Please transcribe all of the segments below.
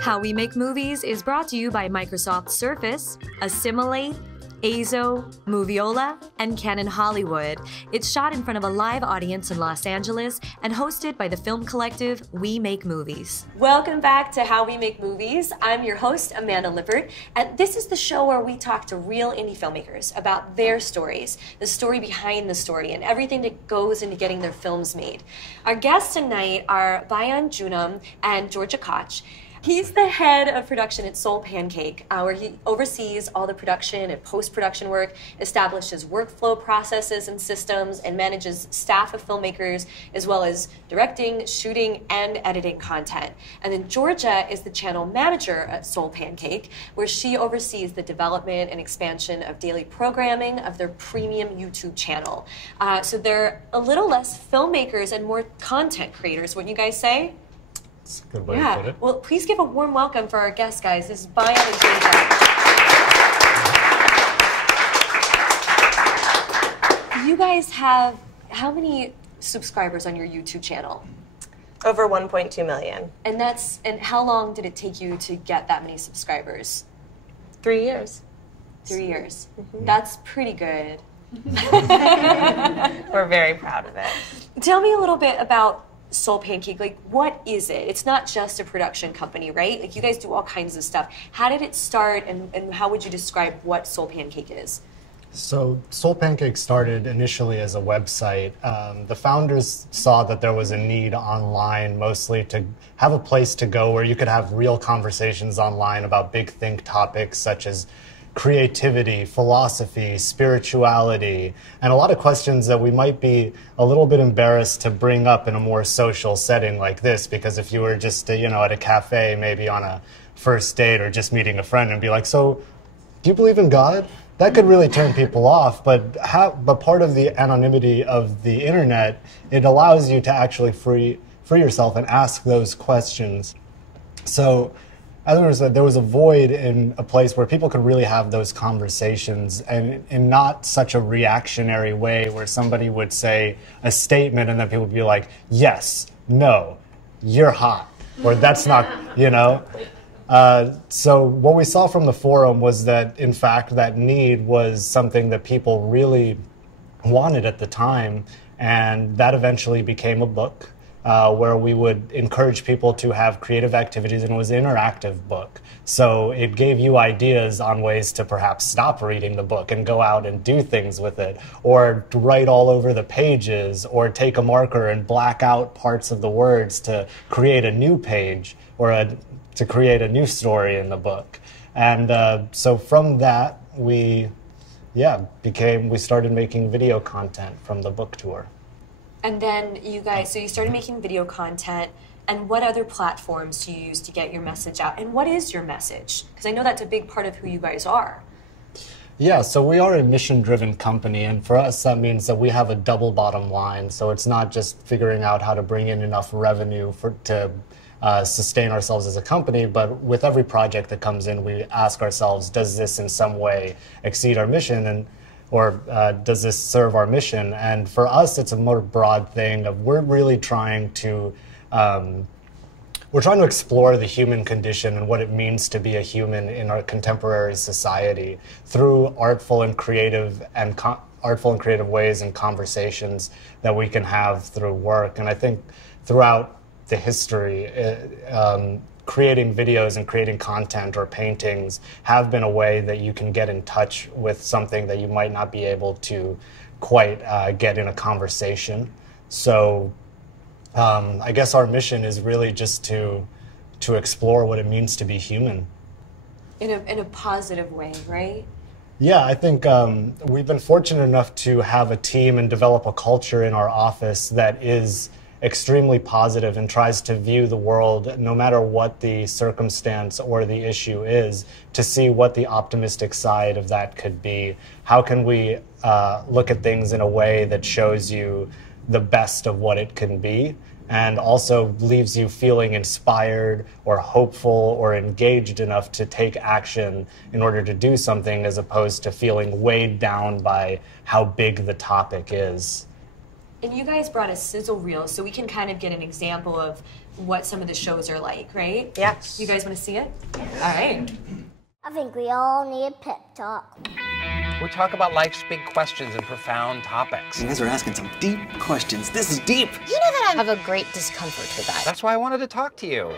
How We Make Movies is brought to you by Microsoft Surface, Assimilate, Azo, Moviola, and Canon Hollywood. It's shot in front of a live audience in Los Angeles and hosted by the film collective We Make Movies. Welcome back to How We Make Movies. I'm your host, Amanda Lippert, and this is the show where we talk to real indie filmmakers about their stories, the story behind the story, and everything that goes into getting their films made. Our guests tonight are Bayan Joonam and Georgia Koch. He's the head of production at SoulPancake, where he oversees all the production and post-production work, establishes workflow processes and systems, and manages staff of filmmakers, as well as directing, shooting, and editing content. And then Georgia is the channel manager at SoulPancake, where she oversees the development and expansion of daily programming of their premium YouTube channel. So they're a little less filmmakers and more content creators, wouldn't you guys say? That's a good way to put it. Well, please give a warm welcome for our guests, guys. This is Bayan and Georgia. You guys have how many subscribers on your YouTube channel? Over 1.2 million. And how long did it take you to get that many subscribers? 3 years. 3 years. Mm-hmm. That's pretty good. We're very proud of it. Tell me a little bit about SoulPancake. Like, what is it? It's not just a production company, right? Like, you guys do all kinds of stuff. How did it start, and how would you describe what SoulPancake is? So SoulPancake started initially as a website. The founders saw that there was a need online mostly to have a place to go where you could have real conversations online about big think topics such as creativity, philosophy, spirituality, and a lot of questions that we might be a little bit embarrassed to bring up in a more social setting like this, because if you were just, at a cafe, maybe on a first date or just meeting a friend and be like, so, do you believe in God? That could really turn people off, but part of the anonymity of the internet, it allows you to actually free yourself and ask those questions. So, I think there was a void in a place where people could really have those conversations, and in not such a reactionary way where somebody would say a statement and then people would be like, yes, no, you're hot, or that's not, So what we saw from the forum was that, in fact, that need was something that people really wanted at the time, and that eventually became a book. Where we would encourage people to have creative activities, and it was an interactive book. So it gave you ideas on ways to perhaps stop reading the book and go out and do things with it, or write all over the pages, or take a marker and black out parts of the words to create a new page, or to create a new story in the book. And so from that, we started making video content from the book tour. And then you started making video content, and what other platforms do you use to get your message out? And what is your message? Because I know that's a big part of who you guys are. Yeah, so we are a mission-driven company, and for us that means that we have a double bottom line. So it's not just figuring out how to bring in enough revenue to sustain ourselves as a company, but with every project that comes in, we ask ourselves, does this in some way exceed our mission? Or does this serve our mission? And for us, it's a more broad thing of we're really trying to explore the human condition and what it means to be a human in our contemporary society through artful and creative ways and conversations that we can have through work. And I think throughout the history, creating videos and creating content or paintings have been a way that you can get in touch with something that you might not be able to quite get in a conversation. So I guess our mission is really just to explore what it means to be human. In a positive way, right? Yeah, I think we've been fortunate enough to have a team and develop a culture in our office that is extremely positive and tries to view the world, no matter what the circumstance or the issue is, to see what the optimistic side of that could be. How can we look at things in a way that shows you the best of what it can be, and also leaves you feeling inspired or hopeful or engaged enough to take action in order to do something, as opposed to feeling weighed down by how big the topic is. And you guys brought a sizzle reel, so we can kind of get an example of what some of the shows are like, right? Yes. You guys want to see it? All right. I think we all need a pep talk. We talk about life's big questions and profound topics. You guys are asking some deep questions. This is deep. You know that I have a great discomfort with that. That's why I wanted to talk to you.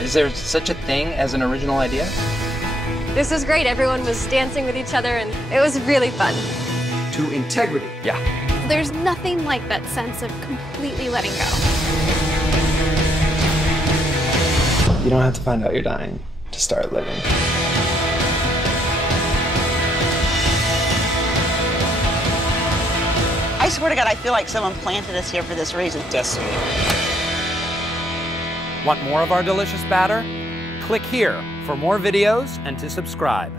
Is there such a thing as an original idea? This was great. Everyone was dancing with each other, and it was really fun. To integrity. Yeah. There's nothing like that sense of completely letting go. You don't have to find out you're dying to start living. I swear to God, I feel like someone planted us here for this reason. Destiny. Want more of our delicious batter? Click here for more videos and to subscribe.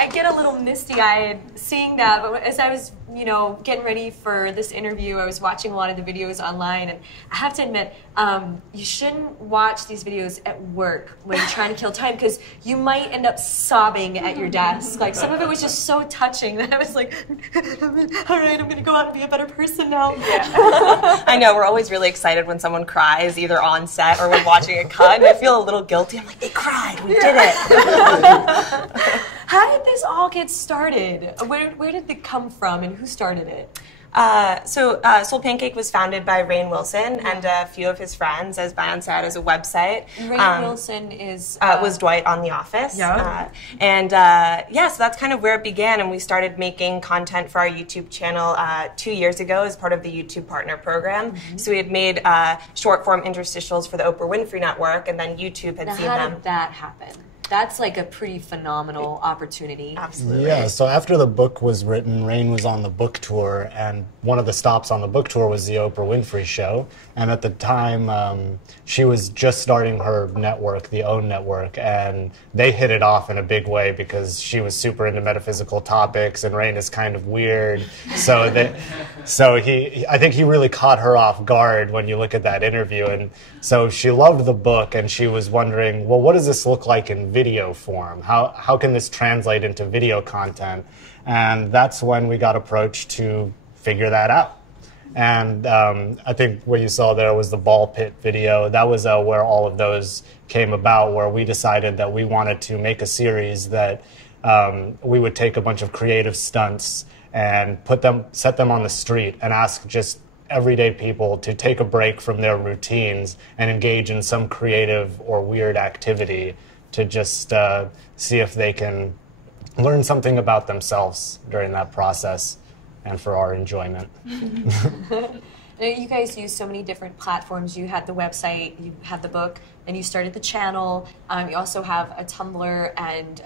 I get a little misty-eyed seeing that, but as I was, getting ready for this interview, I was watching a lot of the videos online, and I have to admit, you shouldn't watch these videos at work when you're trying to kill time, because you might end up sobbing at your desk. Like, some of it was just so touching that I was like, all right, I'm going to go out and be a better person now. Yeah. I know, we're always really excited when someone cries, either on set or when watching a cut, and I feel a little guilty. I'm like, they cried, we did it. How did this all get started? Where did it come from, and who started it? SoulPancake was founded by Rainn Wilson and a few of his friends, as Bayan said, as a website. Rainn Wilson is... was Dwight on The Office. Yeah. So that's kind of where it began, and we started making content for our YouTube channel 2 years ago as part of the YouTube Partner Program. So we had made short-form interstitials for the Oprah Winfrey Network, and then YouTube had seen them. How did that happen? That's like a pretty phenomenal opportunity. Absolutely. Yeah, so after the book was written, Rainn was on the book tour, and one of the stops on the book tour was the Oprah Winfrey Show. And at the time, she was just starting her network, the OWN network, and they hit it off in a big way because she was super into metaphysical topics, and Rainn is kind of weird. I think he really caught her off guard when you look at that interview. And so she loved the book, and she was wondering, well, what does this look like in video form? How can this translate into video content? And that's when we got approached to figure that out. And I think what you saw there was the ball pit video. That was where all of those came about, where we decided that we wanted to make a series that we would take a bunch of creative stunts and set them on the street and ask just everyday people to take a break from their routines and engage in some creative or weird activity to just see if they can learn something about themselves during that process and for our enjoyment. You guys use so many different platforms. You had the website, you had the book, and you started the channel. You also have a Tumblr and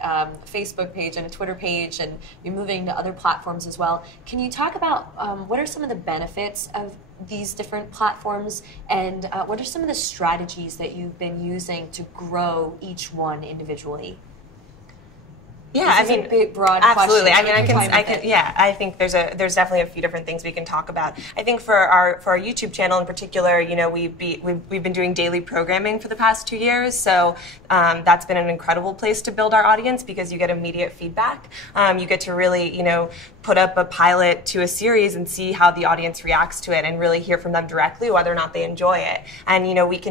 Facebook page and a Twitter page, and you're moving to other platforms as well. Can you talk about what are some of the benefits of these different platforms, and what are some of the strategies that you've been using to grow each one individually? Yeah, I mean, big, broad absolutely. question. I can. Yeah, I think there's definitely a few different things we can talk about. I think for our YouTube channel in particular, we've been doing daily programming for the past 2 years, so that's been an incredible place to build our audience because you get immediate feedback. You get to really, put up a pilot to a series and see how the audience reacts to it and really hear from them directly whether or not they enjoy it. And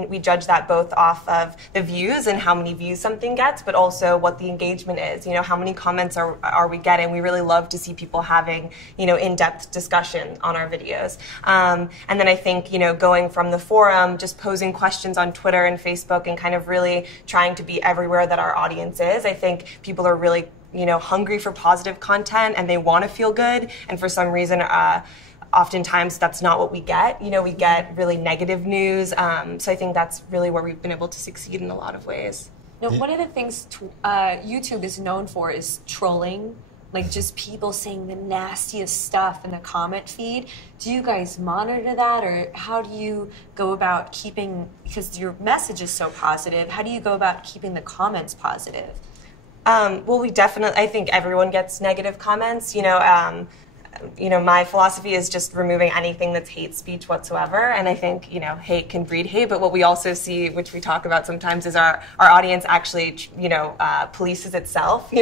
we judge that both off of the views and how many views something gets, but also what the engagement is. How many comments are we getting? We really love to see people having in-depth discussion on our videos. And then I think going from the forum, just posing questions on Twitter and Facebook and kind of really trying to be everywhere that our audience is. I think people are really hungry for positive content and they want to feel good, and for some reason oftentimes that's not what we get. We get really negative news, so I think that's really where we've been able to succeed in a lot of ways. Now, one of the things YouTube is known for is trolling, like just people saying the nastiest stuff in the comment feed. Do you guys monitor that, or how do you go about keeping, because your message is so positive, how do you go about keeping the comments positive? Well, I think everyone gets negative comments. my philosophy is just removing anything that's hate speech whatsoever. And I think, hate can breed hate. But what we also see, which we talk about sometimes, is our audience actually, polices itself.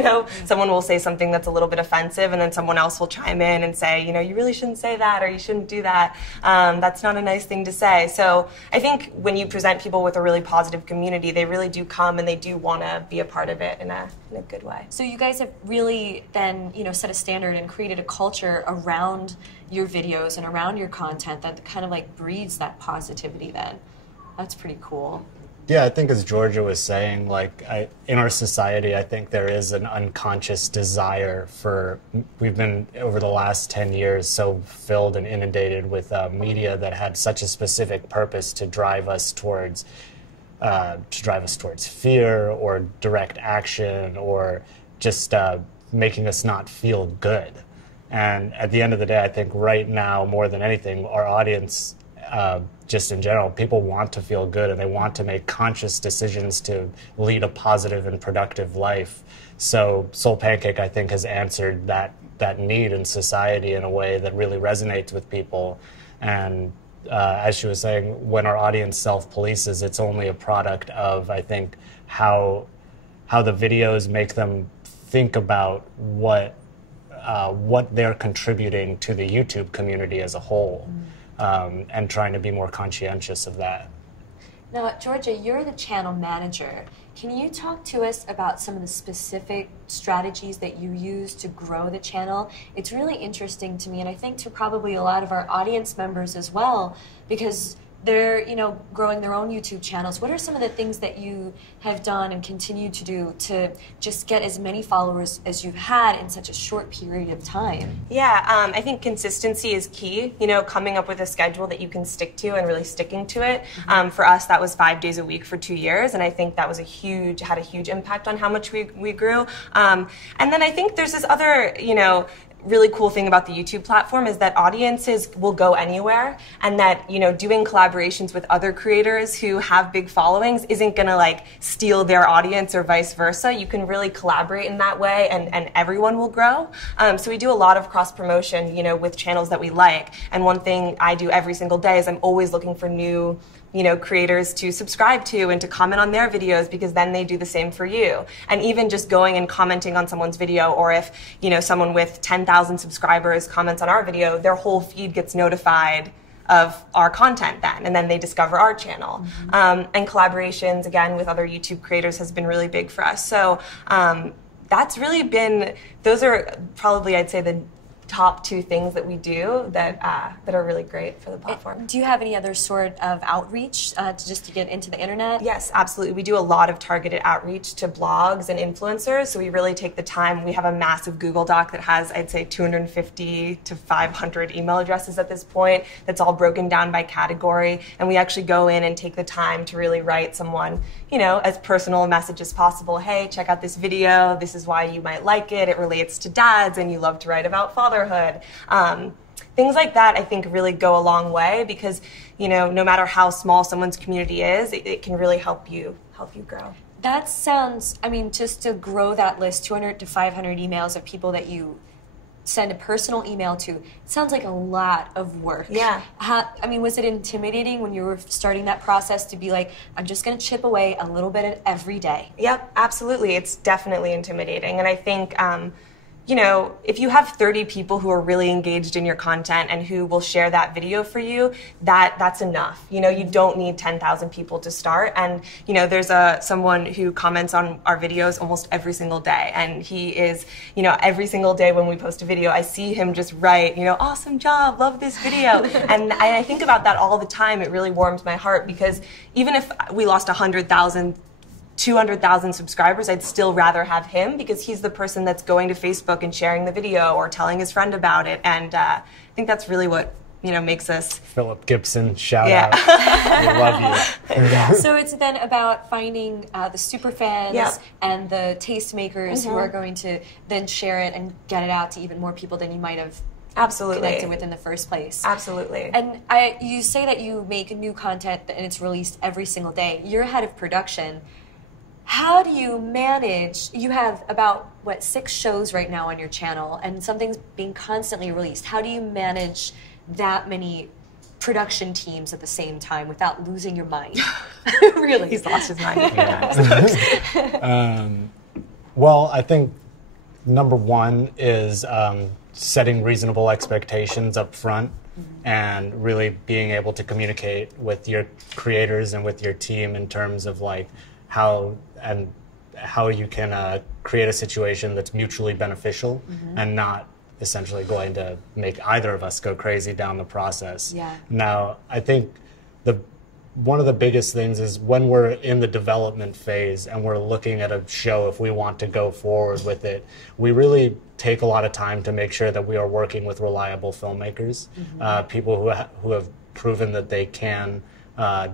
Someone will say something that's a little bit offensive, and then someone else will chime in and say, you really shouldn't say that, or you shouldn't do that. That's not a nice thing to say. So I think when you present people with a really positive community, they really do come and they do want to be a part of it in a good way. So you guys have really then, set a standard and created a culture around your videos and around your content that kind of like breeds that positivity then. That's pretty cool. Yeah, I think as Georgia was saying, in our society, I think there is an unconscious desire we've been, over the last 10 years, so filled and inundated with media that had such a specific purpose to drive us towards fear or direct action or just making us not feel good. And at the end of the day, I think right now, more than anything, our audience, just in general, people want to feel good and they want to make conscious decisions to lead a positive and productive life. So SoulPancake, I think, has answered that need in society in a way that really resonates with people. And as she was saying, when our audience self-polices, it's only a product of, I think, how the videos make them think about what they're contributing to the YouTube community as a whole, and trying to be more conscientious of that. Now, Georgia, you're the channel manager. Can you talk to us about some of the specific strategies that you use to grow the channel? It's really interesting to me, and I think to probably a lot of our audience members as well, because they're, growing their own YouTube channels. What are some of the things that you have done and continue to do to just get as many followers as you've had in such a short period of time? Yeah, I think consistency is key. Coming up with a schedule that you can stick to and really sticking to it. For us, that was 5 days a week for 2 years, and I think that was had a huge impact on how much we grew. And then I think there's this other, really cool thing about the YouTube platform is that audiences will go anywhere, and that doing collaborations with other creators who have big followings isn't gonna steal their audience or vice versa. You can really collaborate in that way, and everyone will grow. So we do a lot of cross promotion, with channels that we like. And one thing I do every single day is I'm always looking for new creators to subscribe to and to comment on their videos, because then they do the same for you. And even just going and commenting on someone's video, or if, someone with 10,000 subscribers comments on our video, their whole feed gets notified of our content then, and then they discover our channel. And collaborations, again, with other YouTube creators has been really big for us. So that's really been, those are probably, I'd say, the top 2 things that we do that are really great for the platform. Do you have any other sort of outreach to get into the internet? Yes, absolutely. We do a lot of targeted outreach to blogs and influencers. So we really take the time. We have a massive Google Doc that has, I'd say, 250 to 500 email addresses at this point. That's all broken down by category. And we actually go in and take the time to really write someone, as personal a message as possible. Hey, check out this video. This is why you might like it. It relates to dads, and you love to write about fatherhood. Things like that, I think, really go a long way, because no matter how small someone's community is, it can really help you grow. That sounds, just to grow that list, 200 to 500 emails of people that you send a personal email to, it sounds like a lot of work. Yeah. Was it intimidating when you were starting that process to be like, I'm just going to chip away a little bit every day? Yep, absolutely. It's definitely intimidating. And I think, if you have 30 people who are really engaged in your content and who will share that video for you, that's enough. You don't need 10,000 people to start. And, there's someone who comments on our videos almost every single day. And he is, every single day when we post a video, I see him just write, awesome job, love this video. And I think about that all the time. It really warms my heart, because even if we lost 100,000, 200,000 subscribers, I'd still rather have him, because he's the person that's going to Facebook and sharing the video or telling his friend about it. And I think that's really what makes us. Philip Gibson, shout out. We love you. Yeah. So it's then about finding the super fans and the tastemakers who are going to then share it and get it out to even more people than you might have connected with in the first place. Absolutely. And you say that you make new content and it's released every single day. You're head of production. How do you manage, you have about, what, 6 shows right now on your channel, and something's being constantly released. How do you manage that many production teams at the same time without losing your mind? Really? He's lost his mind. Well, I think number one is setting reasonable expectations up front and really being able to communicate with your creators and with your team in terms of like how you can create a situation that's mutually beneficial and not essentially going to make either of us go crazy down the process. Yeah. Now, I think one of the biggest things is when we're in the development phase and we're looking at a show, if we want to go forward with it, we really take a lot of time to make sure that we are working with reliable filmmakers, people who have proven that they can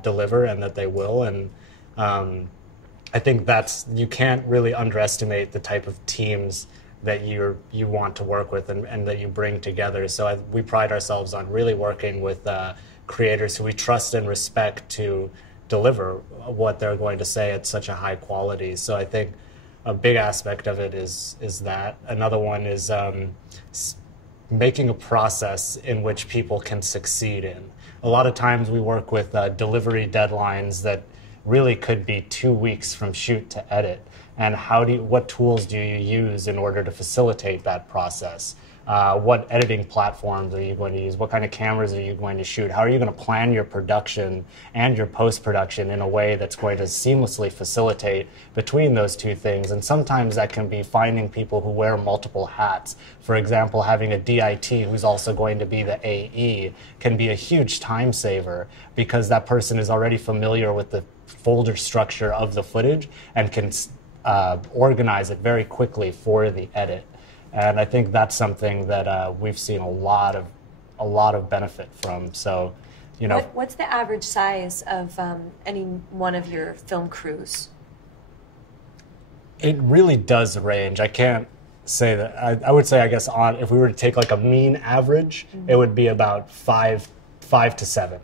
deliver and that they will. And I think you can't really underestimate the type of teams that you want to work with and that you bring together. So we pride ourselves on really working with creators who we trust and respect to deliver what they're going to say at such a high quality. So I think a big aspect of it is that. Another one is making a process in which people can succeed in. A lot of times we work with delivery deadlines that really could be 2 weeks from shoot to edit. And what tools do you use in order to facilitate that process? What editing platforms are you going to use? What kind of cameras are you going to shoot? How are you going to plan your production and your post-production in a way that's going to seamlessly facilitate between those two things? And sometimes that can be finding people who wear multiple hats. For example, having a DIT who's also going to be the AE can be a huge time saver because that person is already familiar with the folder structure of the footage and can organize it very quickly for the edit. And I think that's something that we've seen a lot of benefit from. So, you know, what's the average size of any one of your film crews? It really does range. I can't say that. I would say, I guess, if we were to take like a mean average, it would be about five to 7.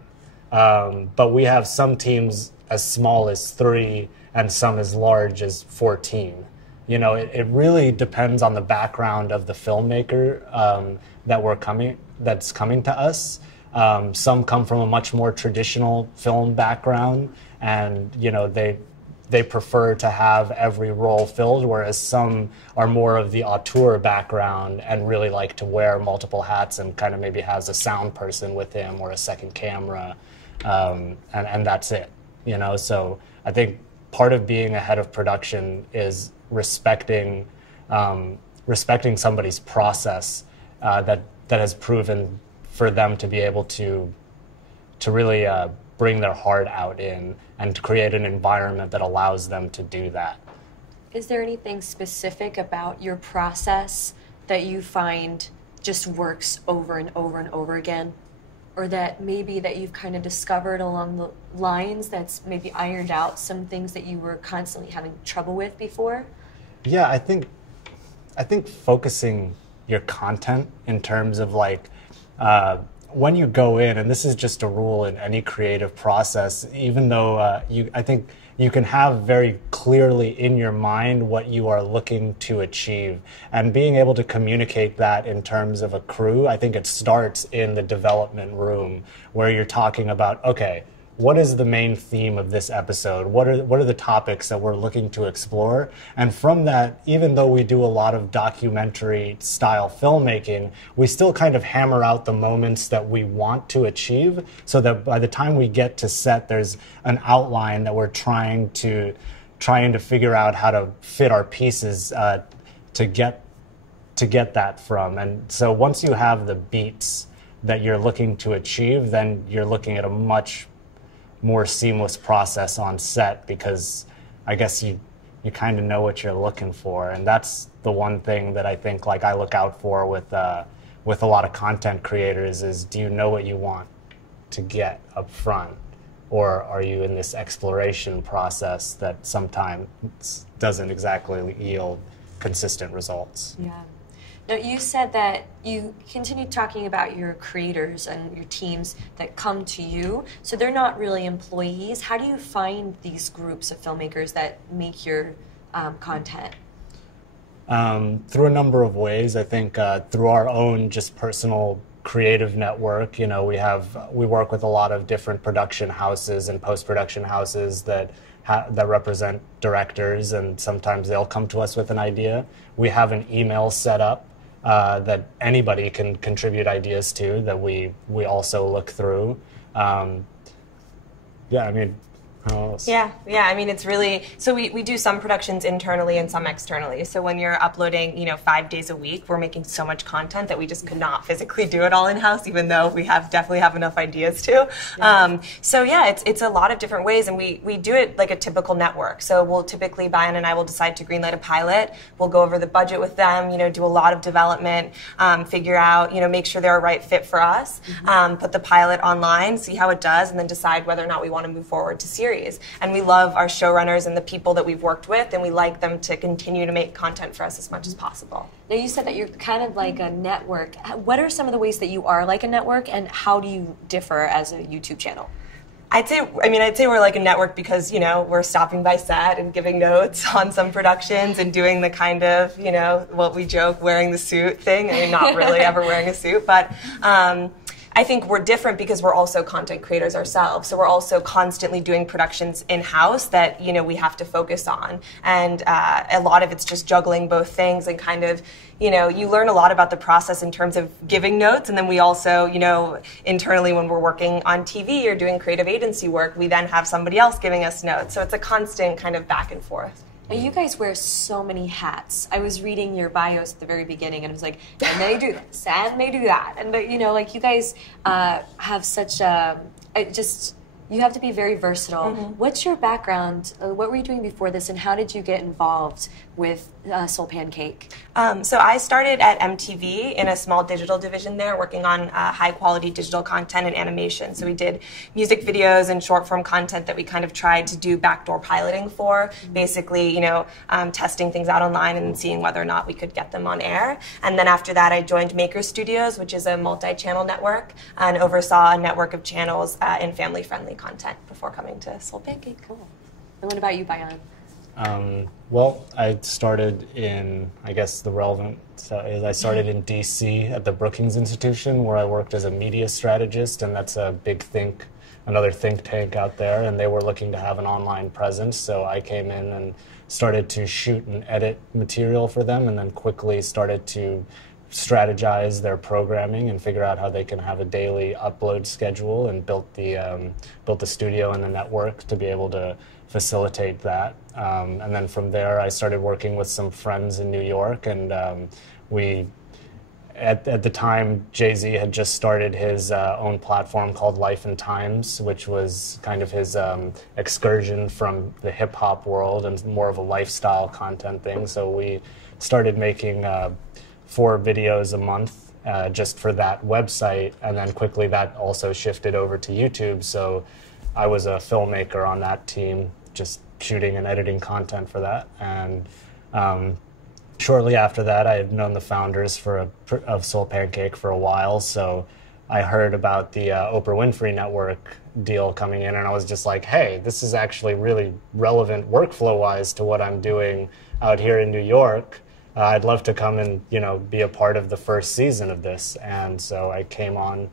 But we have some teams as small as 3 and some as large as 14. You know, it really depends on the background of the filmmaker that's coming to us. Some come from a much more traditional film background, and you know they prefer to have every role filled, whereas some are more of the auteur background and really like to wear multiple hats and kind of maybe has a sound person with him or a second camera, and that's it. You know, so I think part of being a head of production is respecting somebody's process that has proven for them to be able to really bring their heart out in and to create an environment that allows them to do that. Is there anything specific about your process that you find just works over and over and over again? Or that maybe that you've kind of discovered along the lines that's maybe ironed out some things that you were constantly having trouble with before? Yeah, I think focusing your content in terms of like when you go in, and this is just a rule in any creative process, even though I think you can have very clearly in your mind what you are looking to achieve. And being able to communicate that in terms of a crew, I think it starts in the development room where you're talking about, okay, what is the main theme of this episode? What are the topics that we're looking to explore? And from that, even though we do a lot of documentary style filmmaking, we still kind of hammer out the moments that we want to achieve so that by the time we get to set, there's an outline that we're trying to figure out how to fit our pieces to get that from. And so once you have the beats that you're looking to achieve, then you're looking at a much more seamless process on set because I guess you kind of know what you're looking for. And that's the one thing that I think like I look out for with a lot of content creators is, do you know what you want to get up front? Or are you in this exploration process that sometimes doesn't exactly yield consistent results? Yeah. Now, you said that you continued talking about your creators and your teams that come to you, so they're not really employees. How do you find these groups of filmmakers that make your content? Through a number of ways. I think through our own just personal creative network. You know, we work with a lot of different production houses and post-production houses that represent directors, and sometimes they'll come to us with an idea. We have an email set up that anybody can contribute ideas to that we also look through. Yeah, I mean, how else? Yeah, I mean, it's really, so we do some productions internally and some externally. So when you're uploading, 5 days a week, we're making so much content that we just could not physically do it all in-house, even though we definitely have enough ideas to. Yeah. So yeah, it's a lot of different ways, and we do it like a typical network. So we'll typically, Bayan and I will decide to greenlight a pilot. We'll go over the budget with them, do a lot of development, figure out, make sure they're a right fit for us, put the pilot online, see how it does, and then decide whether or not we want to move forward to series. And we love our showrunners and the people that we've worked with, and we like them to continue to make content for us as much as possible. Now, you said that you're kind of like a network. What are some of the ways that you are like a network, and how do you differ as a YouTube channel? I'd say we're like a network because, we're stopping by set and giving notes on some productions and doing the kind of, what we joke, wearing the suit thing. I mean, not really ever wearing a suit, but I think we're different because we're also content creators ourselves. So we're also constantly doing productions in-house that, we have to focus on. And a lot of it's just juggling both things and kind of, you learn a lot about the process in terms of giving notes. And then we also, internally when we're working on TV or doing creative agency work, we then have somebody else giving us notes. So it's a constant kind of back and forth. You guys wear so many hats. I was reading your bios at the very beginning, and it was like, and they do this, and they do that. And, like, you guys have such a, you have to be very versatile. What's your background? What were you doing before this, and how did you get involved with SoulPancake? So I started at MTV in a small digital division there, working on high-quality digital content and animation. So we did music videos and short-form content that we kind of tried to do backdoor piloting for, basically, testing things out online and seeing whether or not we could get them on air. And then after that, I joined Maker Studios, which is a multi-channel network, and oversaw a network of channels in family-friendly content before coming to SoulPancake. Cool. And what about you, Bayan? Well, I started in, I guess the relevant is I started in DC at the Brookings Institution, where I worked as a media strategist, and that's a big another think tank out there, and they were looking to have an online presence, so I came in and started to shoot and edit material for them, and then quickly started to strategize their programming and figure out how they can have a daily upload schedule, and built the studio and the network to be able to facilitate that. And then from there, I started working with some friends in New York, and at the time, Jay-Z had just started his own platform called Life and Times, which was kind of his excursion from the hip-hop world and more of a lifestyle content thing. So we started making 4 videos a month just for that website, and then quickly that also shifted over to YouTube. So I was a filmmaker on that team, just shooting and editing content for that. And shortly after that, I had known the founders of SoulPancake for a while, so I heard about the Oprah Winfrey Network deal coming in, and I was just like, hey, this is actually really relevant workflow-wise to what I'm doing out here in New York. I'd love to come and be a part of the first season of this. And so I came on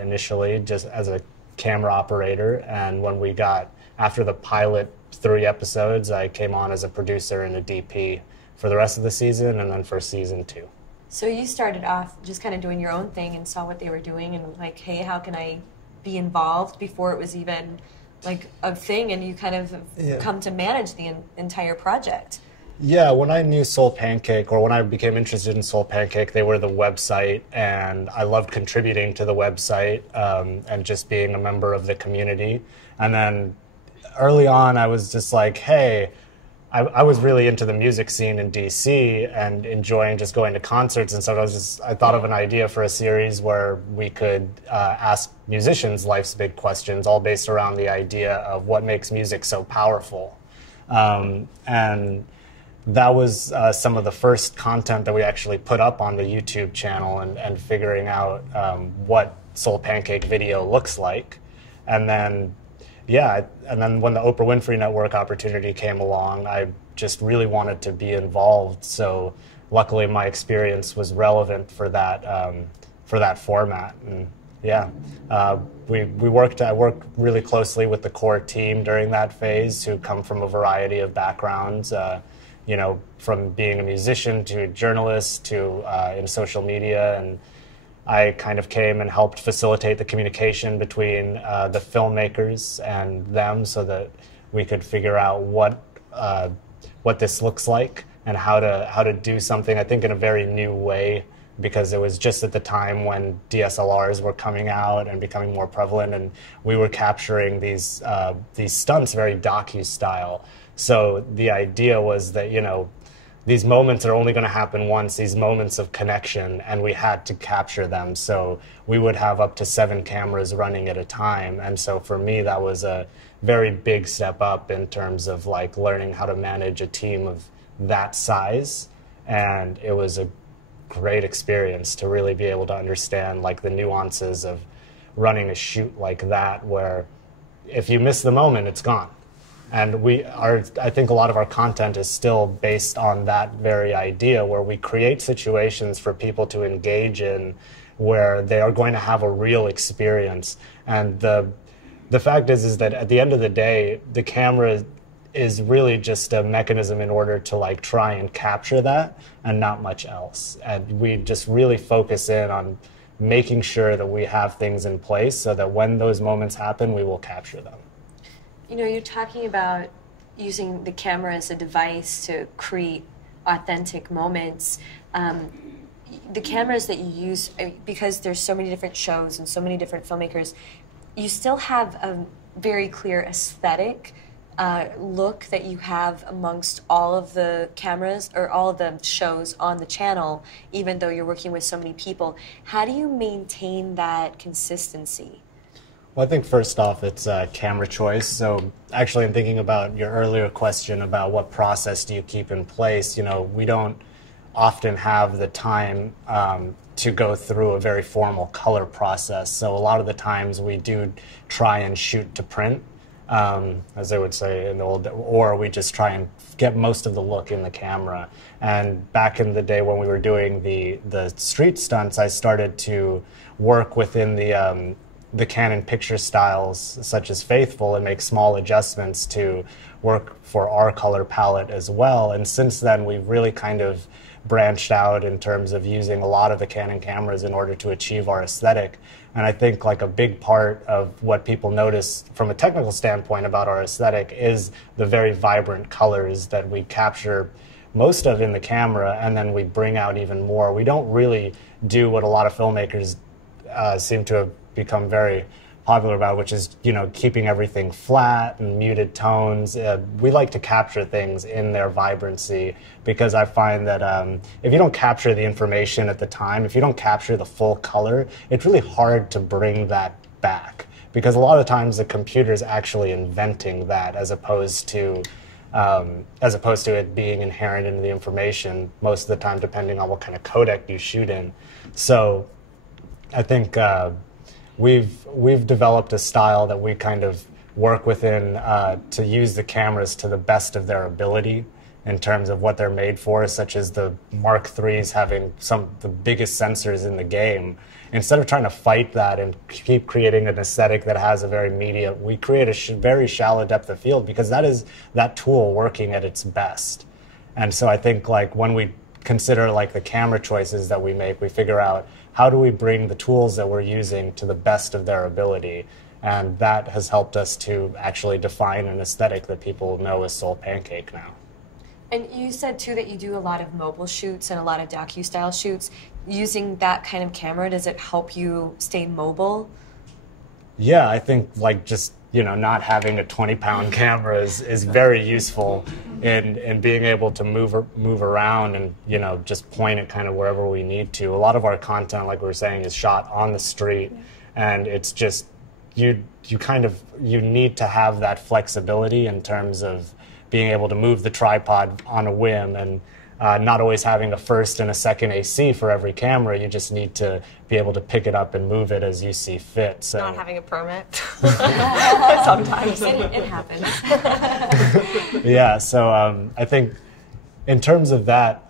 initially just as a camera operator, and when we got, after the pilot 3 episodes, I came on as a producer and a DP for the rest of the season, and then for season 2. So you started off just kind of doing your own thing and saw what they were doing and like, hey, how can I be involved before it was even like a thing, and you kind of come to manage the entire project. Yeah, when I knew SoulPancake, or when I became interested in SoulPancake, they were the website, and I loved contributing to the website and just being a member of the community. And then early on, I was just like, hey, I was really into the music scene in DC and enjoying just going to concerts and stuff. I thought of an idea for a series where we could ask musicians life's big questions, all based around the idea of what makes music so powerful. And that was some of the first content that we actually put up on the YouTube channel, and figuring out what SoulPancake video looks like. And then, yeah, and then when the Oprah Winfrey Network opportunity came along, I just really wanted to be involved. So luckily my experience was relevant for that format. And yeah, I worked really closely with the core team during that phase, who come from a variety of backgrounds, you know, from being a musician to a journalist to in social media. And I kind of came and helped facilitate the communication between the filmmakers and them, so that we could figure out what this looks like and how to do something, I think, in a very new way, because it was just at the time when DSLRs were coming out and becoming more prevalent, and we were capturing these stunts very docu-style. So the idea was that, you know, these moments are only going to happen once, these moments of connection, and we had to capture them. So we would have up to 7 cameras running at a time. And so for me, that was a very big step up in terms of like learning how to manage a team of that size. And it was a great experience to really be able to understand like the nuances of running a shoot like that, where if you miss the moment, it's gone. And I think a lot of our content is still based on that very idea, where we create situations for people to engage in where they are going to have a real experience. And the fact is that at the end of the day, the camera is really just a mechanism in order to like try and capture that and not much else. And we just really focus in on making sure that we have things in place so that when those moments happen, we will capture them. You know, you're talking about using the camera as a device to create authentic moments. The cameras that you use, because there's so many different shows and so many different filmmakers, you still have a very clear aesthetic look that you have amongst all of the cameras or all of the shows on the channel, even though you're working with so many people. How do you maintain that consistency? Well, I think first off, it's camera choice. So actually, I'm thinking about your earlier question about what process do you keep in place. You know, we don't often have the time to go through a very formal color process. So a lot of the times we do try and shoot to print, as they would say in the old, or we just try and get most of the look in the camera. And back in the day when we were doing the street stunts, I started to work within the Canon picture styles, such as Faithful, and make small adjustments to work for our color palette as well. And since then, we've really kind of branched out in terms of using a lot of the Canon cameras in order to achieve our aesthetic. And I think like a big part of what people notice from a technical standpoint about our aesthetic is the very vibrant colors that we capture most of in the camera, and then we bring out even more. We don't really do what a lot of filmmakers seem to have become very popular about, which is, you know, keeping everything flat and muted tones. We like to capture things in their vibrancy, because I find that if you don't capture the information at the time, if you don't capture the full color, it's really hard to bring that back, because a lot of times the computer is actually inventing that as opposed to it being inherent in the information most of the time, depending on what kind of codec you shoot in. So I think we've developed a style that we kind of work within to use the cameras to the best of their ability in terms of what they're made for, such as the Mark IIIs having some of the biggest sensors in the game. Instead of trying to fight that and keep creating an aesthetic that has a very medium, we create a very shallow depth of field, because that is that tool working at its best. And so I think like when we consider like the camera choices that we make, we figure out how do we bring the tools that we're using to the best of their ability. And that has helped us to actually define an aesthetic that people know as SoulPancake now. And you said, too, that you do a lot of mobile shoots and a lot of docu-style shoots. Using that kind of camera, does it help you stay mobile? Yeah, I think like just, you know, not having a 20-pound camera is very useful in being able to move around and, you know, just point it kind of wherever we need to. A lot of our content, like we were saying, is shot on the street, and it's just, you need to have that flexibility in terms of being able to move the tripod on a whim and not always having a first and a second AC for every camera. You just need to be able to pick it up and move it as you see fit. So. Not having a permit. Sometimes. It happens. Yeah, so I think in terms of that,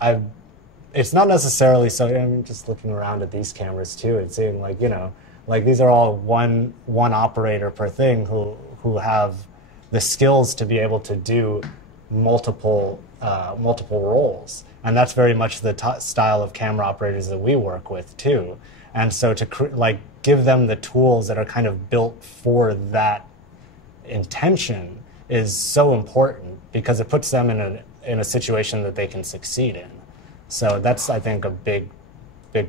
it's not necessarily so. I'm just looking around at these cameras too and seeing like, you know, like these are all one operator per thing who have the skills to be able to do multiple roles, and that's very much the style of camera operators that we work with too. And so to give them the tools that are kind of built for that intention is so important, because it puts them in a situation that they can succeed in. So that's, I think, a big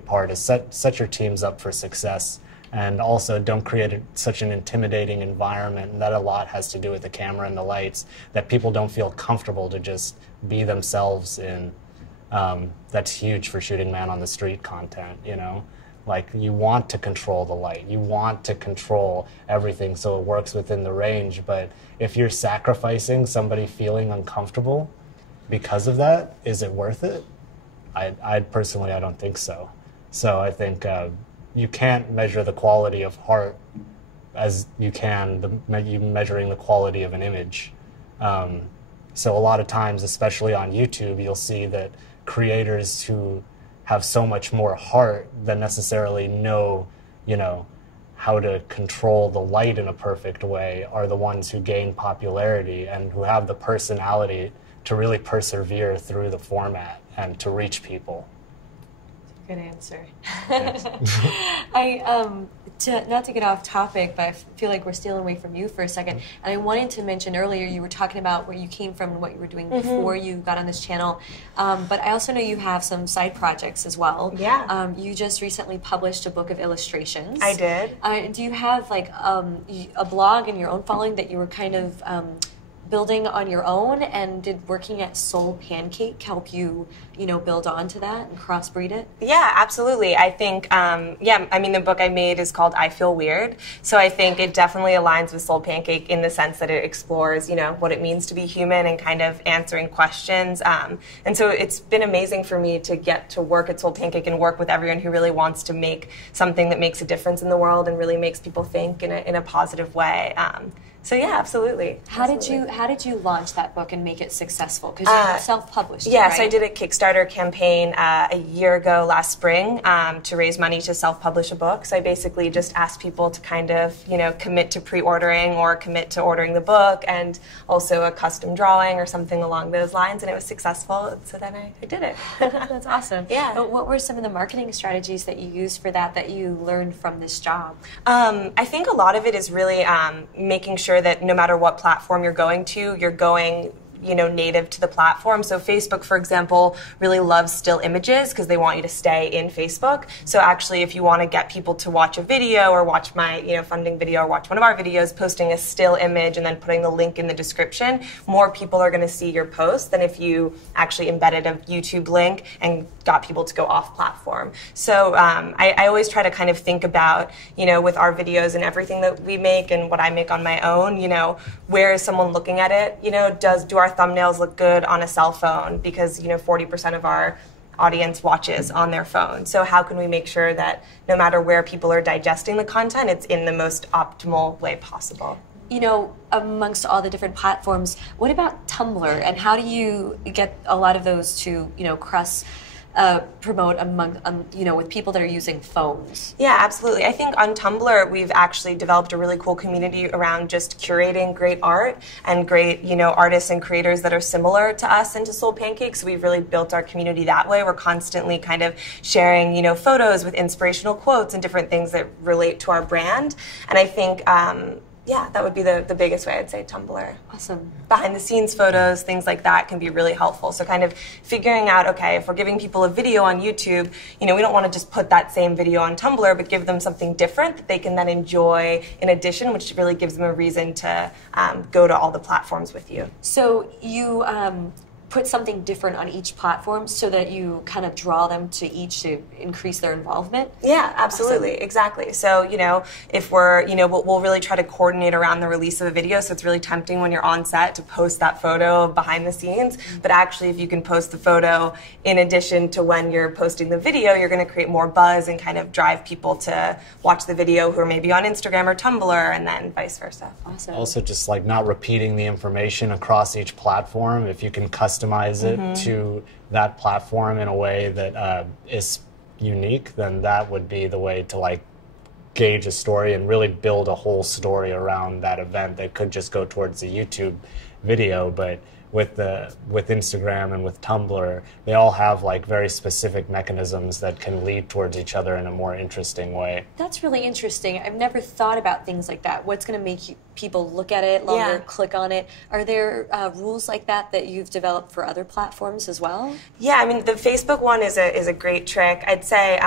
part is set your teams up for success, and also don't create such an intimidating environment. And that a lot has to do with the camera and the lights, that people don't feel comfortable to just be themselves in. That's huge for shooting man on the street content, you know? Like, you want to control the light, you want to control everything so it works within the range, but if you're sacrificing somebody feeling uncomfortable because of that, is it worth it? I personally, I don't think so. So I think you can't measure the quality of heart as you can measuring the quality of an image. So a lot of times, especially on YouTube, you'll see that creators who have so much more heart than necessarily know, you know, how to control the light in a perfect way are the ones who gain popularity and who have the personality to really persevere through the format and to reach people. Good answer. Not to get off topic, but I feel like we're stealing away from you for a second. And I wanted to mention earlier, you were talking about where you came from and what you were doing before you got on this channel. But I also know you have some side projects as well. Yeah. You just recently published a book of illustrations. I did. Do you have like a blog and your own following that you were kind of building on your own, and did working at SoulPancake help you, you know, build onto that and crossbreed it? Yeah, absolutely. I think, yeah, I mean, the book I made is called I Feel Weird. So I think it definitely aligns with SoulPancake in the sense that it explores, you know, what it means to be human and kind of answering questions. And so it's been amazing for me to get to work at SoulPancake and work with everyone who really wants to make something that makes a difference in the world and really makes people think in a positive way. So yeah, absolutely. How did you launch that book and make it successful? Because you self-published it, yes, right? I did a Kickstarter campaign a year ago last spring to raise money to self-publish a book. So I basically just asked people to kind of, you know, commit to pre-ordering or commit to ordering the book, and also a custom drawing or something along those lines, and it was successful. So then I did it. That's awesome. Yeah. But what were some of the marketing strategies that you used for that you learned from this job? I think a lot of it is really making sure that no matter what platform you're going to, you're going, you know, native to the platform. So Facebook, for example, really loves still images because they want you to stay in Facebook. So actually, if you want to get people to watch a video or watch my, you know, funding video or watch one of our videos, posting a still image and then putting the link in the description, more people are going to see your post than if you actually embedded a YouTube link and got people to go off platform. So I always try to kind of think about, you know, with our videos and everything that we make and what I make on my own, you know, where is someone looking at it? You know, do our thumbnails look good on a cell phone? Because, you know, 40% of our audience watches on their phone. So how can we make sure that no matter where people are digesting the content, it's in the most optimal way possible? You know, amongst all the different platforms, what about Tumblr? And how do you get a lot of those to, you know, promote among, you know, with people that are using phones? Yeah, absolutely. I think on Tumblr, we've actually developed a really cool community around just curating great art and great, you know, artists and creators that are similar to us and to SoulPancake. So we've really built our community that way. We're constantly kind of sharing, you know, photos with inspirational quotes and different things that relate to our brand. And I think, yeah, that would be the biggest way, I'd say, Tumblr. Awesome. Behind the scenes photos, things like that can be really helpful. So kind of figuring out, okay, if we're giving people a video on YouTube, you know, we don't want to just put that same video on Tumblr, but give them something different that they can then enjoy in addition, which really gives them a reason to go to all the platforms with you. So you put something different on each platform so that you kind of draw them to each to increase their involvement? Yeah, absolutely. Awesome. Exactly. So, if we're, we'll really try to coordinate around the release of a video. So it's really tempting when you're on set to post that photo behind the scenes. But actually, if you can post the photo in addition to when you're posting the video, you're going to create more buzz and kind of drive people to watch the video who are maybe on Instagram or Tumblr, and then vice versa. Awesome. Also, just like not repeating the information across each platform. If you can customize it to that platform in a way that is unique, then that would be the way to like gauge a story and really build a whole story around that event that could just go towards the YouTube video. But with Instagram and with Tumblr, they all have like very specific mechanisms that can lead towards each other in a more interesting way. That's really interesting. I've never thought about things like that. What's going to make people look at it longer, click on it? Are there rules like that you've developed for other platforms as well? Yeah, I mean, the Facebook one is a great trick. I'd say,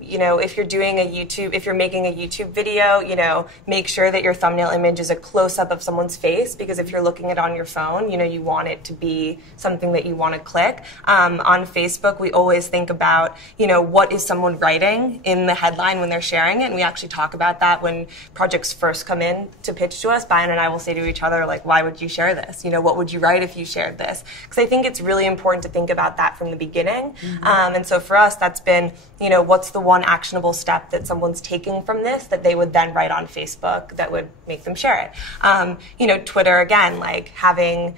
if you're doing if you're making a YouTube video, make sure that your thumbnail image is a close-up of someone's face, because if you're looking at it on your phone, you want it to be something that you want to click. On Facebook, we always think about, what is someone writing in the headline when they're sharing it, and we actually talk about that when projects first come in to pitch to us. Bayan and I will say to each other, like, why would you share this? What would you write if you shared this? Because I think it's really important to think about that from the beginning. And so for us, that's been, what's the one actionable step that someone's taking from this that they would then write on Facebook that would make them share it? Twitter, again, like having,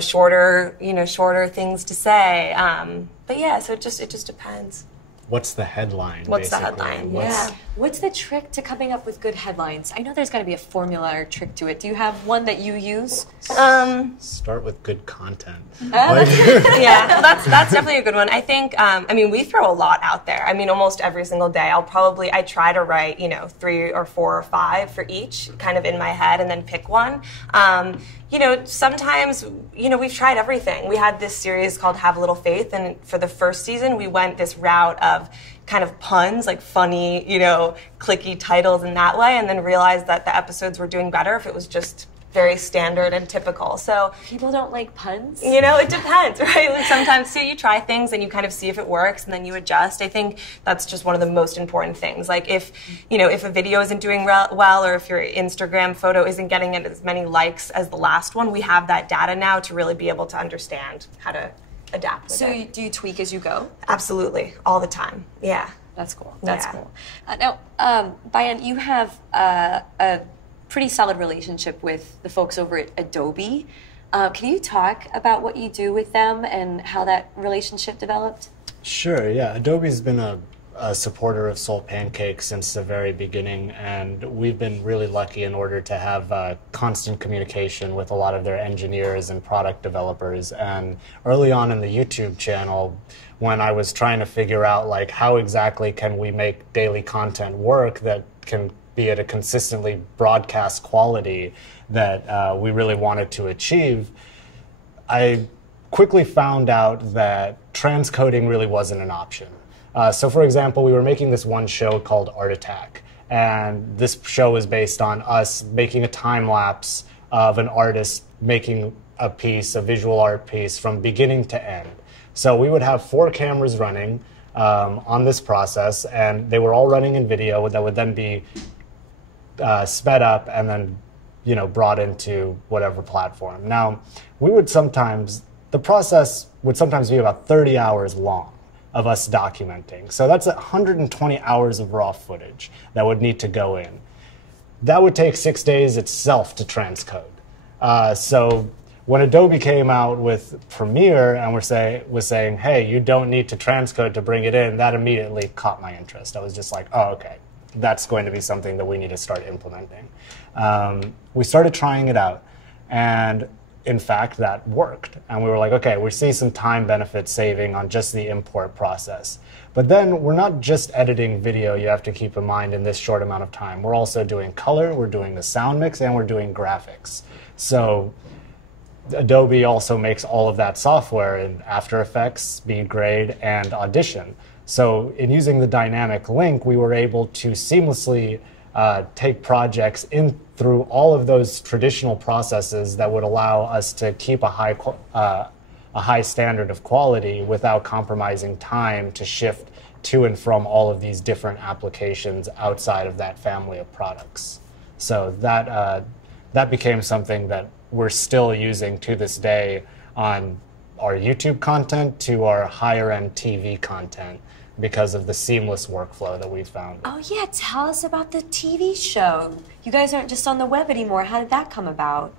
shorter things to say. But yeah, so it just depends. What's the headline? What's basically? the headline? Yeah. What's the trick to coming up with good headlines? I know there's got to be a formula or trick to it. Do you have one that you use? Start with good content. Yeah, well, that's definitely a good one. I think, we throw a lot out there. Almost every single day. I try to write, 3 or 4 or 5 for each, kind of in my head, and then pick one. Sometimes, we've tried everything. We had this series called Have a Little Faith, and for the first season, we went this route of kind of puns, like funny, clicky titles in that way, and then realized that the episodes were doing better if it was just very standard and typical. So people don't like puns? It depends, right? Like sometimes too, you try things and you kind of see if it works and then you adjust. I think that's just one of the most important things. Like if a video isn't doing well, or if your Instagram photo isn't getting as many likes as the last one, we have that data now to really be able to understand how to adapt with it. So do you tweak as you go? Absolutely, all the time. Yeah. That's cool. That's cool. Now, Bayan, you have a pretty solid relationship with the folks over at Adobe. Can you talk about what you do with them and how that relationship developed? Sure, yeah. Adobe's been a supporter of SoulPancake since the very beginning, and we've been really lucky in order to have constant communication with a lot of their engineers and product developers. And early on in the YouTube channel, when I was trying to figure out like how exactly can we make daily content work that can be at a consistently broadcast quality that we really wanted to achieve, I quickly found out that transcoding really wasn't an option. So for example, we were making this one show called Art Attack, and this show is based on us making a time lapse of an artist making a piece, a visual art piece, from beginning to end. So we would have 4 cameras running on this process, and they were all running in video that would then be sped up and then, brought into whatever platform. Now, the process would sometimes be about 30 hours long of us documenting. So that's 120 hours of raw footage that would need to go in. That would take 6 days itself to transcode. So when Adobe came out with Premiere and was saying, hey, you don't need to transcode to bring it in, that immediately caught my interest. I was just like, oh, okay, that's going to be something that we need to start implementing. We started trying it out, and in fact, that worked. And we were like, okay, we see some time benefit saving on just the import process. But then we're not just editing video, you have to keep in mind, in this short amount of time. We're also doing color, we're doing the sound mix, and we're doing graphics. So Adobe also makes all of that software in After Effects, SpeedGrade, and Audition. So in using the dynamic link, we were able to seamlessly take projects in through all of those traditional processes that would allow us to keep a a high standard of quality without compromising time to shift to and from all of these different applications outside of that family of products. So that became something that we're still using to this day on our YouTube content to our higher end TV content because of the seamless workflow that we found. Oh yeah, tell us about the TV show. You guys aren't just on the web anymore. How did that come about?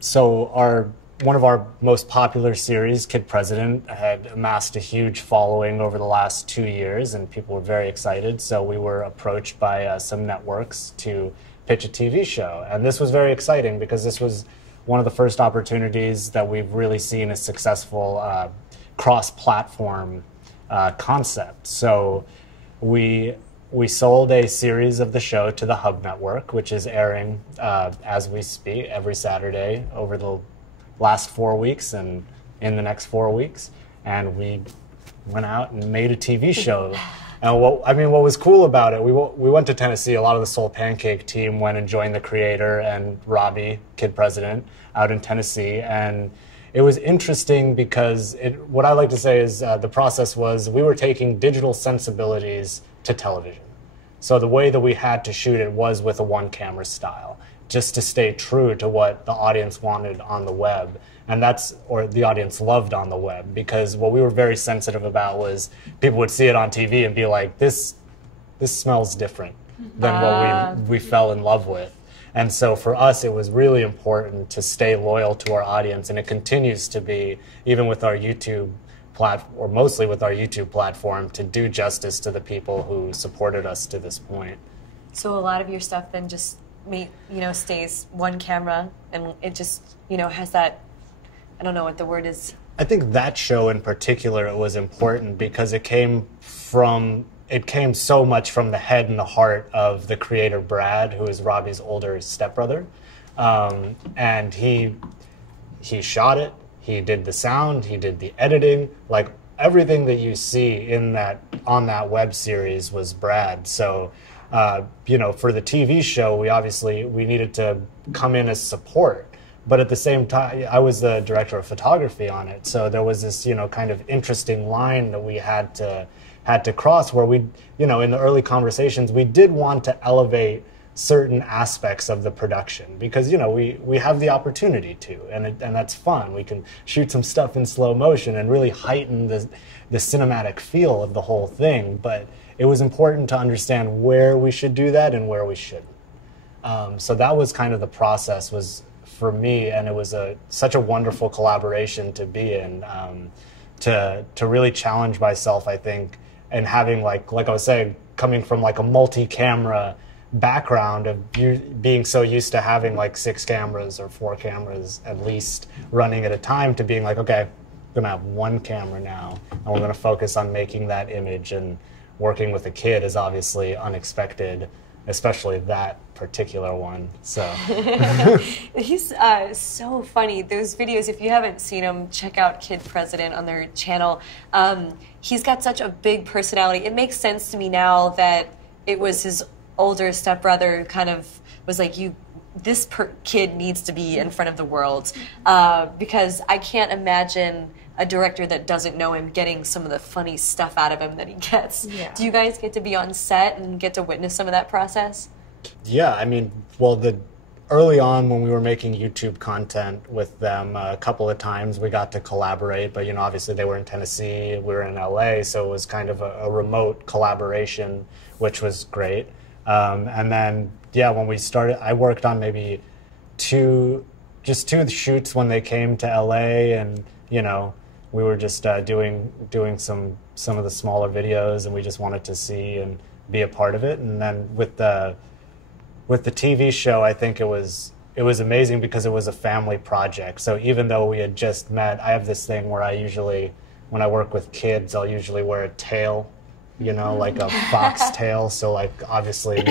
So one of our most popular series, Kid President, had amassed a huge following over the last 2 years, and people were very excited. So we were approached by some networks to pitch a TV show. And this was very exciting because this was one of the first opportunities that we've really seen a successful cross-platform concept. So we sold a series of the show to the Hub Network, which is airing as we speak every Saturday over the last 4 weeks and in the next 4 weeks. And we went out and made a TV show. And what was cool about it, we went to Tennessee. A lot of the SoulPancake team went and joined the creator and Robbie, Kid President, out in Tennessee. And it was interesting because what I like to say is the process was we were taking digital sensibilities to television. So the way that we had to shoot it was with a one-camera style, just to stay true to what the audience wanted on the web. And or the audience loved on the web, because what we were very sensitive about was people would see it on TV and be like, this smells different than what we fell in love with. And so for us, it was really important to stay loyal to our audience, and it continues to be, even with our YouTube platform, or mostly with our YouTube platform, to do justice to the people who supported us to this point. So a lot of your stuff then just stays one camera, and it just, has that, I don't know what the word is. I think that show in particular, it was important because it came so much from the head and the heart of the creator, Brad, who is Robbie's older stepbrother. And he shot it, he did the sound, he did the editing, like everything that you see on that web series was Brad. So, for the TV show, we needed to come in as support. But at the same time, I was the director of photography on it. So there was this, kind of interesting line that we had to cross where we, in the early conversations, we did want to elevate certain aspects of the production because, we have the opportunity to, and that's fun. We can shoot some stuff in slow motion and really heighten the cinematic feel of the whole thing. But it was important to understand where we should do that and where we shouldn't. So that was kind of the process for me, and it was such a wonderful collaboration to be in, to really challenge myself, I think, and having like I was saying, coming from like a multi-camera background of being so used to having like 6 cameras or 4 cameras at least running at a time, to being like, okay, I'm gonna have 1 camera now, and we're gonna focus on making that image. And working with a kid is obviously unexpected, especially that particular one. So he's so funny. Those videos, if you haven't seen them, check out Kid President on their channel. He's got such a big personality. It makes sense to me now that it was his older stepbrother who kind of was like, this kid needs to be in front of the world, because I can't imagine a director that doesn't know him getting some of the funny stuff out of him that he gets. Yeah. Do you guys get to be on set and get to witness some of that process? Yeah, early on when we were making YouTube content with them, a couple of times we got to collaborate, but obviously they were in Tennessee, we were in LA, so it was kind of a remote collaboration, which was great. And then, when we started, I worked on maybe 2 shoots when they came to LA, and we were just doing some of the smaller videos, and we just wanted to see and be a part of it. And then with the TV show, I think it was amazing because it was a family project. So even though we had just met, I have this thing where when I work with kids, I'll usually wear a tail, like a fox tail. So like obviously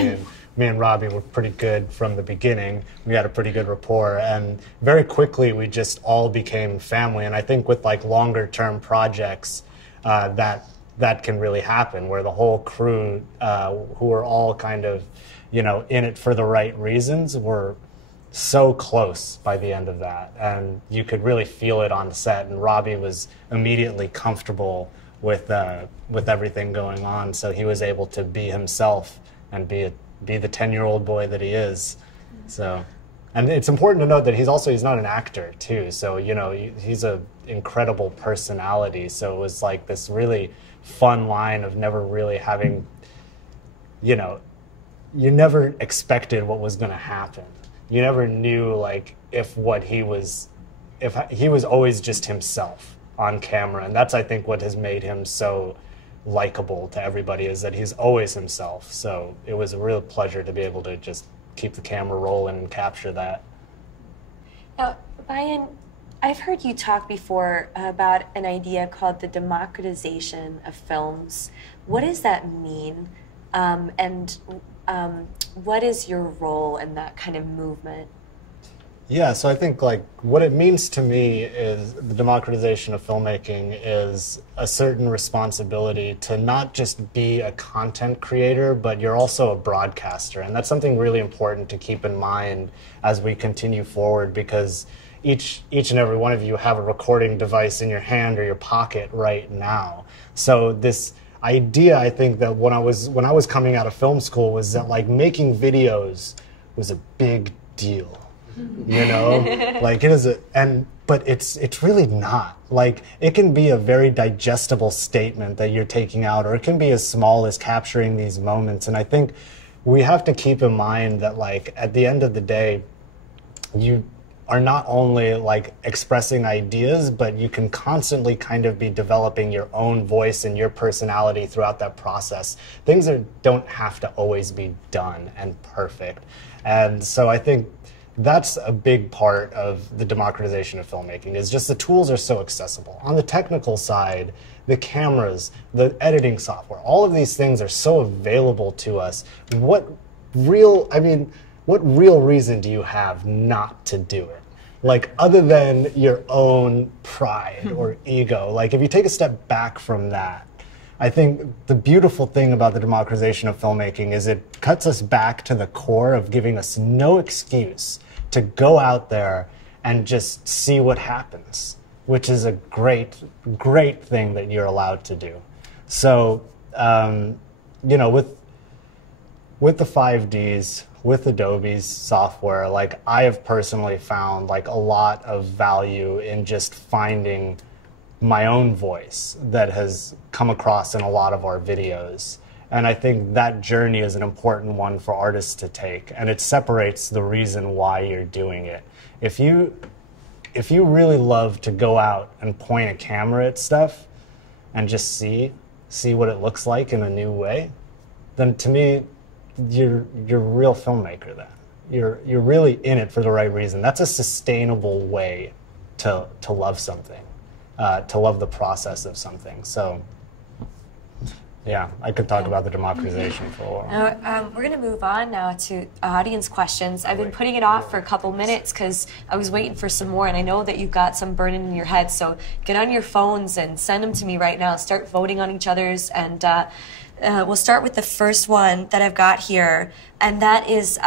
me and Robbie were pretty good from the beginning. We had a pretty good rapport, and very quickly we just all became family. And I think with like longer term projects, that can really happen, where the whole crew, who are all kind of, in it for the right reasons, we're so close by the end of that, and you could really feel it on set. And Robbie was immediately comfortable with everything going on, so he was able to be himself and be the 10-year-old boy that he is. So, and it's important to note that he's not an actor too. So he's an incredible personality. So it was like this really fun line of never really having, you never expected what was going to happen. You never knew like if he was always just himself on camera, and that's I think what has made him so likable to everybody, is that he's always himself. So it was a real pleasure to be able to just keep the camera rolling and capture that. Now, Bayan, I've heard you talk before about an idea called the democratization of films. What does that mean? What is your role in that kind of movement? Yeah, so I think like what it means to me is the democratization of filmmaking is a certain responsibility to not just be a content creator, but you're also a broadcaster. And that's something really important to keep in mind as we continue forward, because each and every one of you have a recording device in your hand or your pocket right now. So this idea, I think, that when I was coming out of film school was that like making videos was a big deal. Like it is but it's really not. Like it can be a very digestible statement that you're taking out, or it can be as small as capturing these moments. And I think we have to keep in mind that like at the end of the day, you are not only like expressing ideas, but you can constantly kind of be developing your own voice and your personality throughout that process. Things don't have to always be done and perfect. And so I think that's a big part of the democratization of filmmaking, is just the tools are so accessible. On the technical side, the cameras, the editing software, all of these things are so available to us. What real reason do you have not to do it? Like, other than your own pride or ego? Like, if you take a step back from that, I think the beautiful thing about the democratization of filmmaking is it cuts us back to the core of giving us no excuse to go out there and just see what happens, which is a great, great thing that you're allowed to do. So, with the 5Ds, with Adobe's software, like I have personally found like a lot of value in just finding my own voice that has come across in a lot of our videos. And I think that journey is an important one for artists to take, and it separates the reason why you're doing it. If you really love to go out and point a camera at stuff and just see what it looks like in a new way, then to me, you're a real filmmaker then. You're really in it for the right reason. That's a sustainable way to love something, to love the process of something. So yeah, I could talk about the democratization for a while. We're going to move on now to audience questions. I've been putting it off for a couple minutes because I was waiting for some more, and I know that you've got some burning in your head, so get on your phones and send them to me right now. Start voting on each other's, and we'll start with the first one that I've got here, and that is,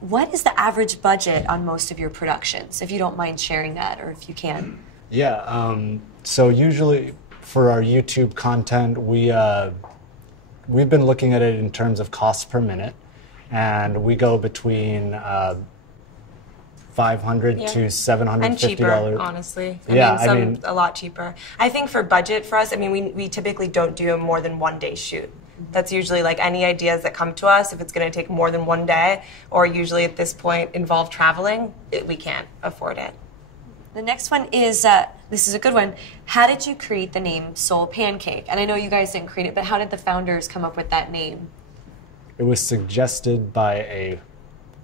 what is the average budget on most of your productions, if you don't mind sharing that, or if you can? Yeah, so usually for our YouTube content, we've been looking at it in terms of cost per minute, and we go between $500 to $750. And cheaper, honestly. I mean, a lot cheaper. I think for budget for us, I mean, we typically don't do a more than one-day shoot. That's usually like any ideas that come to us, if it's going to take more than one day, or usually at this point involve traveling, we can't afford it. The next one is, this is a good one. How did you create the name SoulPancake? And I know you guys didn't create it, but how did the founders come up with that name? It was suggested by a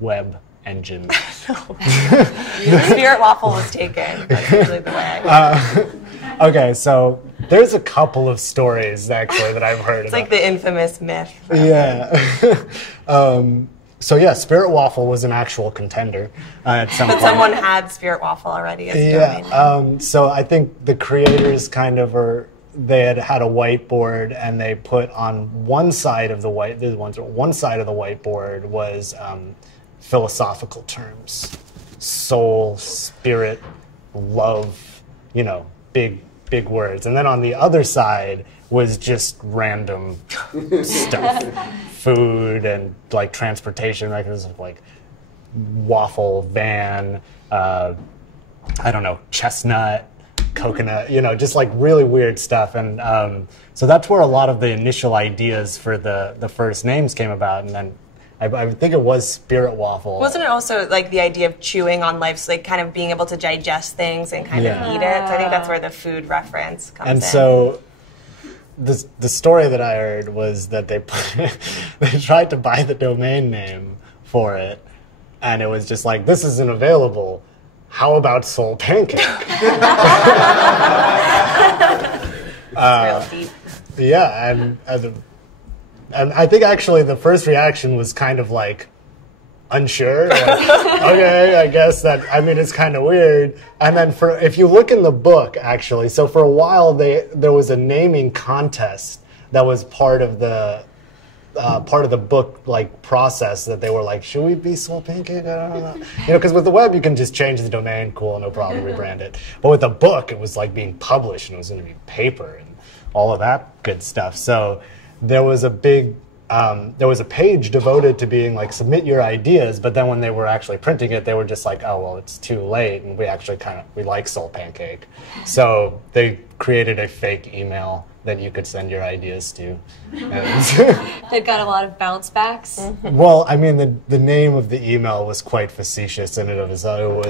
web engine. The Spirit Waffle was taken. That's usually the way. Okay, so there's a couple of stories actually that I've heard It's like the infamous myth. Yeah. So yeah, Spirit Waffle was an actual contender at some point. But someone had Spirit Waffle already as their name. So I think the creators kind of they had a whiteboard, and they put on one side of the whiteboard was philosophical terms. soul, spirit, love, you know, big words. And then on the other side was just random stuff, food and like transportation records of like waffle van, I don't know, chestnut, coconut, you know, just like really weird stuff. And so that's where a lot of the initial ideas for the first names came about. And then I think it was Spirit Waffle. Wasn't it also like the idea of chewing on life's, like kind of being able to digest things and kind of eat it? So I think that's where the food reference comes in. And so the story that I heard was that they tried to buy the domain name for it, and it was just like, this isn't available. How about SoulPancake? Real deep. Yeah, and I think actually the first reaction was kind of like unsure. Like, okay, I guess that, I mean, it's kind of weird. And then if you look in the book, actually, so for a while there was a naming contest that was part of the book like process, that they were like, should we be SoulPancake? I don't know. You know, because with the web you can just change the domain, cool, no problem, rebrand it. But with the book, it was like being published, and it was going to be paper and all of that good stuff. So there was a big, there was a page devoted to being like, submit your ideas, but then when they were actually printing it, they were just like, oh, well, it's too late, and we actually we like SoulPancake. So they created a fake email that you could send your ideas to. They've got a lot of bounce backs. Well, I mean, the name of the email was quite facetious in and of itself.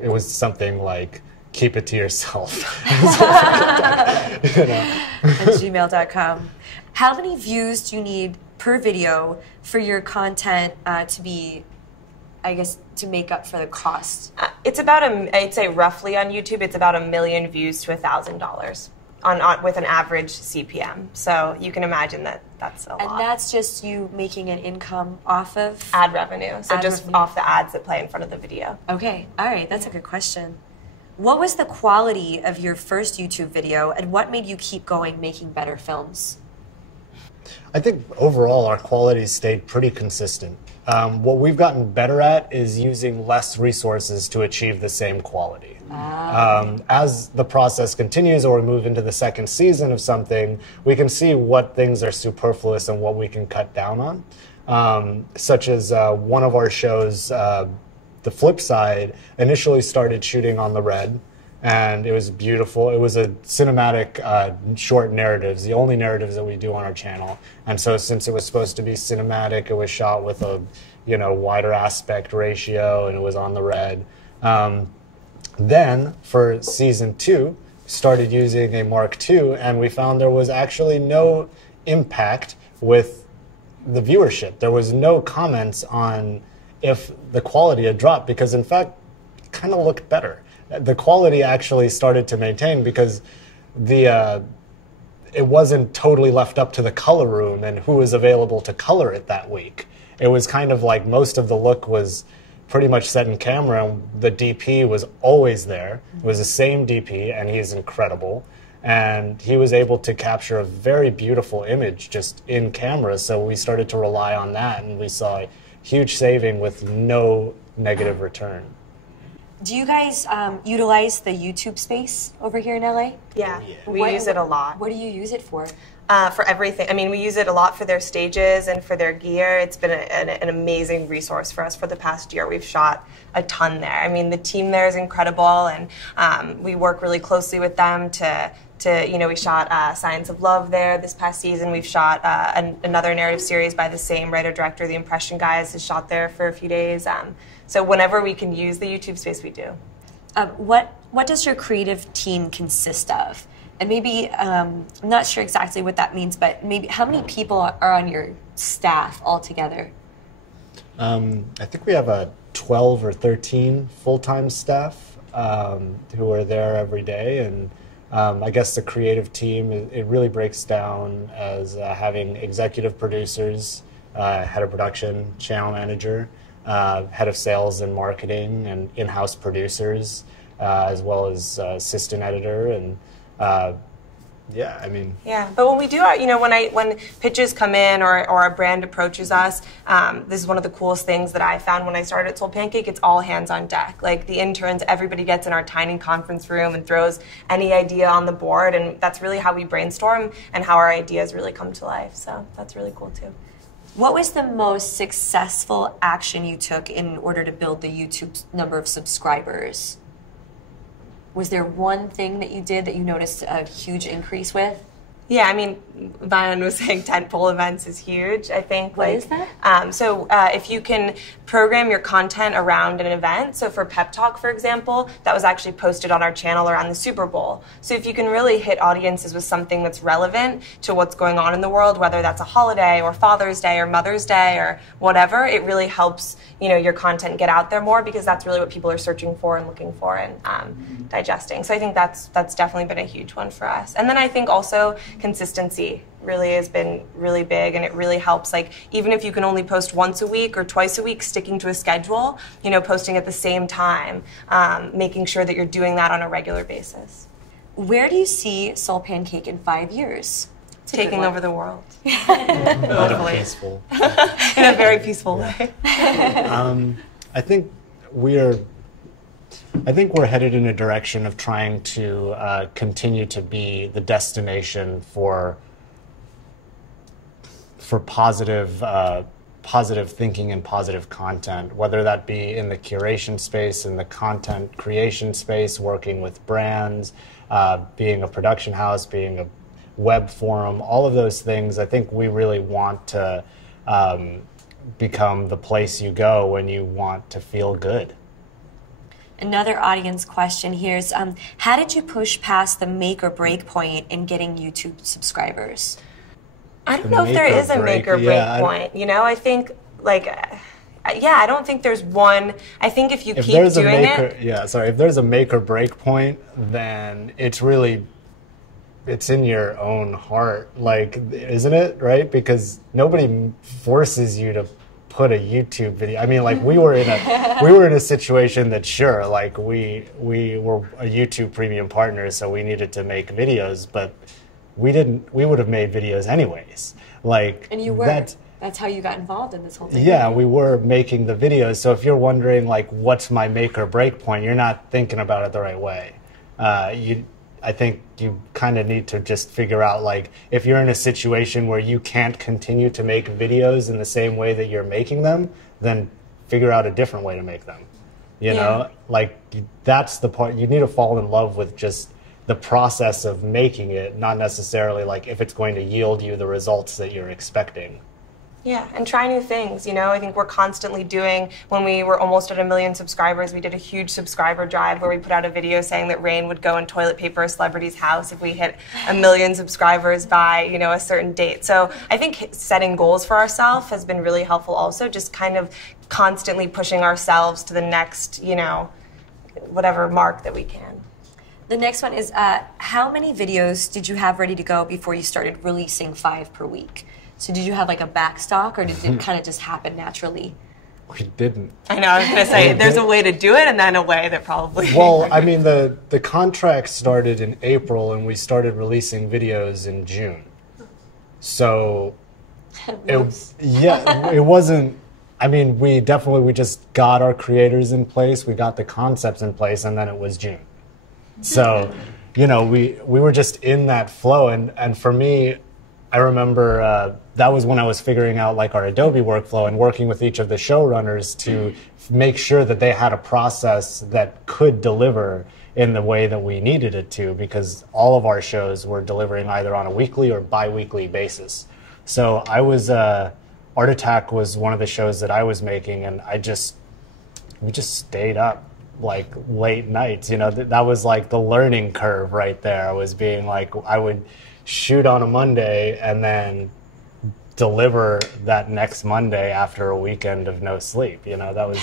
It was something like, keep it to yourself. You know? At gmail.com. How many views do you need per video for your content to be, I guess, to make up for the cost? It's about, I'd say roughly on YouTube, it's about 1 million views to $1,000 with an average CPM. So you can imagine that's a lot. And that's just you making an income off of? Ad revenue. So just off the ads that play in front of the video. Okay, all right, that's a good question. What was the quality of your first YouTube video, and what made you keep going making better films? I think overall our quality stayed pretty consistent. What we've gotten better at is using less resources to achieve the same quality. As the process continues, or we move into the second season of something, we can see what things are superfluous and what we can cut down on. Such as one of our shows, The Flip Side, initially started shooting on the red, and it was beautiful. It was a cinematic short narratives, the only narratives that we do on our channel. And so since it was supposed to be cinematic, it was shot with a wider aspect ratio, and it was on the red. Then for season 2, started using a Mark II, and we found there was actually no impact with the viewership. There was no comments on if the quality had dropped, because in fact, it kind of looked better. The quality actually started to maintain because it wasn't totally left up to the color room and who was available to color it that week. It was kind of like most of the look was pretty much set in camera, and the DP was always there. It was the same DP, and he's incredible. And he was able to capture a very beautiful image just in camera, so we started to rely on that, and we saw a huge saving with no negative return. Do you guys utilize the YouTube space over here in LA? Yeah, we use it a lot. What do you use it for? For everything. I mean, we use it a lot for their stages and for their gear. It's been an amazing resource for us for the past year. We've shot a ton there. I mean, the team there is incredible, and we work really closely with them to we shot Science of Love there this past season. We've shot another narrative series by the same writer-director, The Impression Guys, has shot there for a few days. So whenever we can use the YouTube space, we do. What does your creative team consist of? And maybe, I'm not sure exactly what that means, but maybe how many people are on your staff altogether? I think we have 12 or 13 full-time staff who are there every day. And I guess the creative team, it really breaks down as having executive producers, head of production, channel manager, head of sales and marketing, and in-house producers, as well as assistant editor, and Yeah, I mean. Yeah, but when we do, when pitches come in or a brand approaches us, this is one of the coolest things that I found when I started at SoulPancake. It's all hands on deck. Like the interns, everybody gets in our tiny conference room and throws any idea on the board, and that's really how we brainstorm and how our ideas really come to life. So that's really cool too. What was the most successful action you took in order to build the YouTube number of subscribers? Was there one thing that you did that you noticed a huge increase with? Yeah, I mean, Bayan was saying tentpole events is huge. I think. What is that? If you can program your content around an event, so for Pep Talk, for example, that was actually posted on our channel around the Super Bowl. So if you can really hit audiences with something that's relevant to what's going on in the world, whether that's a holiday or Father's Day or Mother's Day or whatever, it really helps your content get out there more, because that's really what people are searching for and looking for and digesting. So I think that's definitely been a huge one for us. And then I think also consistency really has been really big, and it really helps, like, even if you can only post once a week or twice a week, sticking to a schedule, posting at the same time, making sure that you're doing that on a regular basis. Where do you see SoulPancake in 5 years? Taking over the world. Hopefully. Peaceful. In a very peaceful way. I think we're headed in a direction of trying to continue to be the destination for positive thinking and positive content, whether that be in the curation space, in the content creation space, working with brands, being a production house, being a web forum, all of those things. I think we really want to become the place you go when you want to feel good. Another audience question here is, how did you push past the make or break point in getting YouTube subscribers? I don't know if there is a make or break point. I think, I don't think there's one. I think if you keep doing it. If there's a make or break point, then it's in your own heart, isn't it, right? Because nobody forces you to put a YouTube video. I mean, we were in a situation that we were a YouTube premium partner, so we needed to make videos, but we would have made videos anyways. And you were. That's how you got involved in this whole thing. Yeah, we were making the videos. So if you're wondering what's my make or break point, you're not thinking about it the right way. I think you kind of need to just figure out, if you're in a situation where you can't continue to make videos in the same way that you're making them, then figure out a different way to make them. That's the part. You need to fall in love with just the process of making it, not necessarily if it's going to yield you the results that you're expecting. Yeah, and try new things. I think we're constantly doing, when we were almost at 1 million subscribers, we did a huge subscriber drive where we put out a video saying that rain would go and toilet paper a celebrity's house if we hit 1 million subscribers by, a certain date. So I think setting goals for ourselves has been really helpful also, just kind of constantly pushing ourselves to the next, whatever mark that we can. The next one is, how many videos did you have ready to go before you started releasing 5 per week? So did you have a back stock, or did it kind of just happen naturally? We didn't. I know, I was going to say, there's a way to do it and then a way that probably... Well, I mean, the contract started in April and we started releasing videos in June. So, it wasn't... I mean, we just got our creators in place, we got the concepts in place, and then it was June. So, we were just in that flow, and for me, I remember that was when I was figuring out our Adobe workflow and working with each of the showrunners to make sure that they had a process that could deliver in the way that we needed it to, because all of our shows were delivering either on a weekly or bi-weekly basis. So I was, Art Attack was one of the shows that I was making, and we just stayed up late nights. That was the learning curve right there. I was being I would shoot on a Monday and then deliver that next Monday after a weekend of no sleep. That was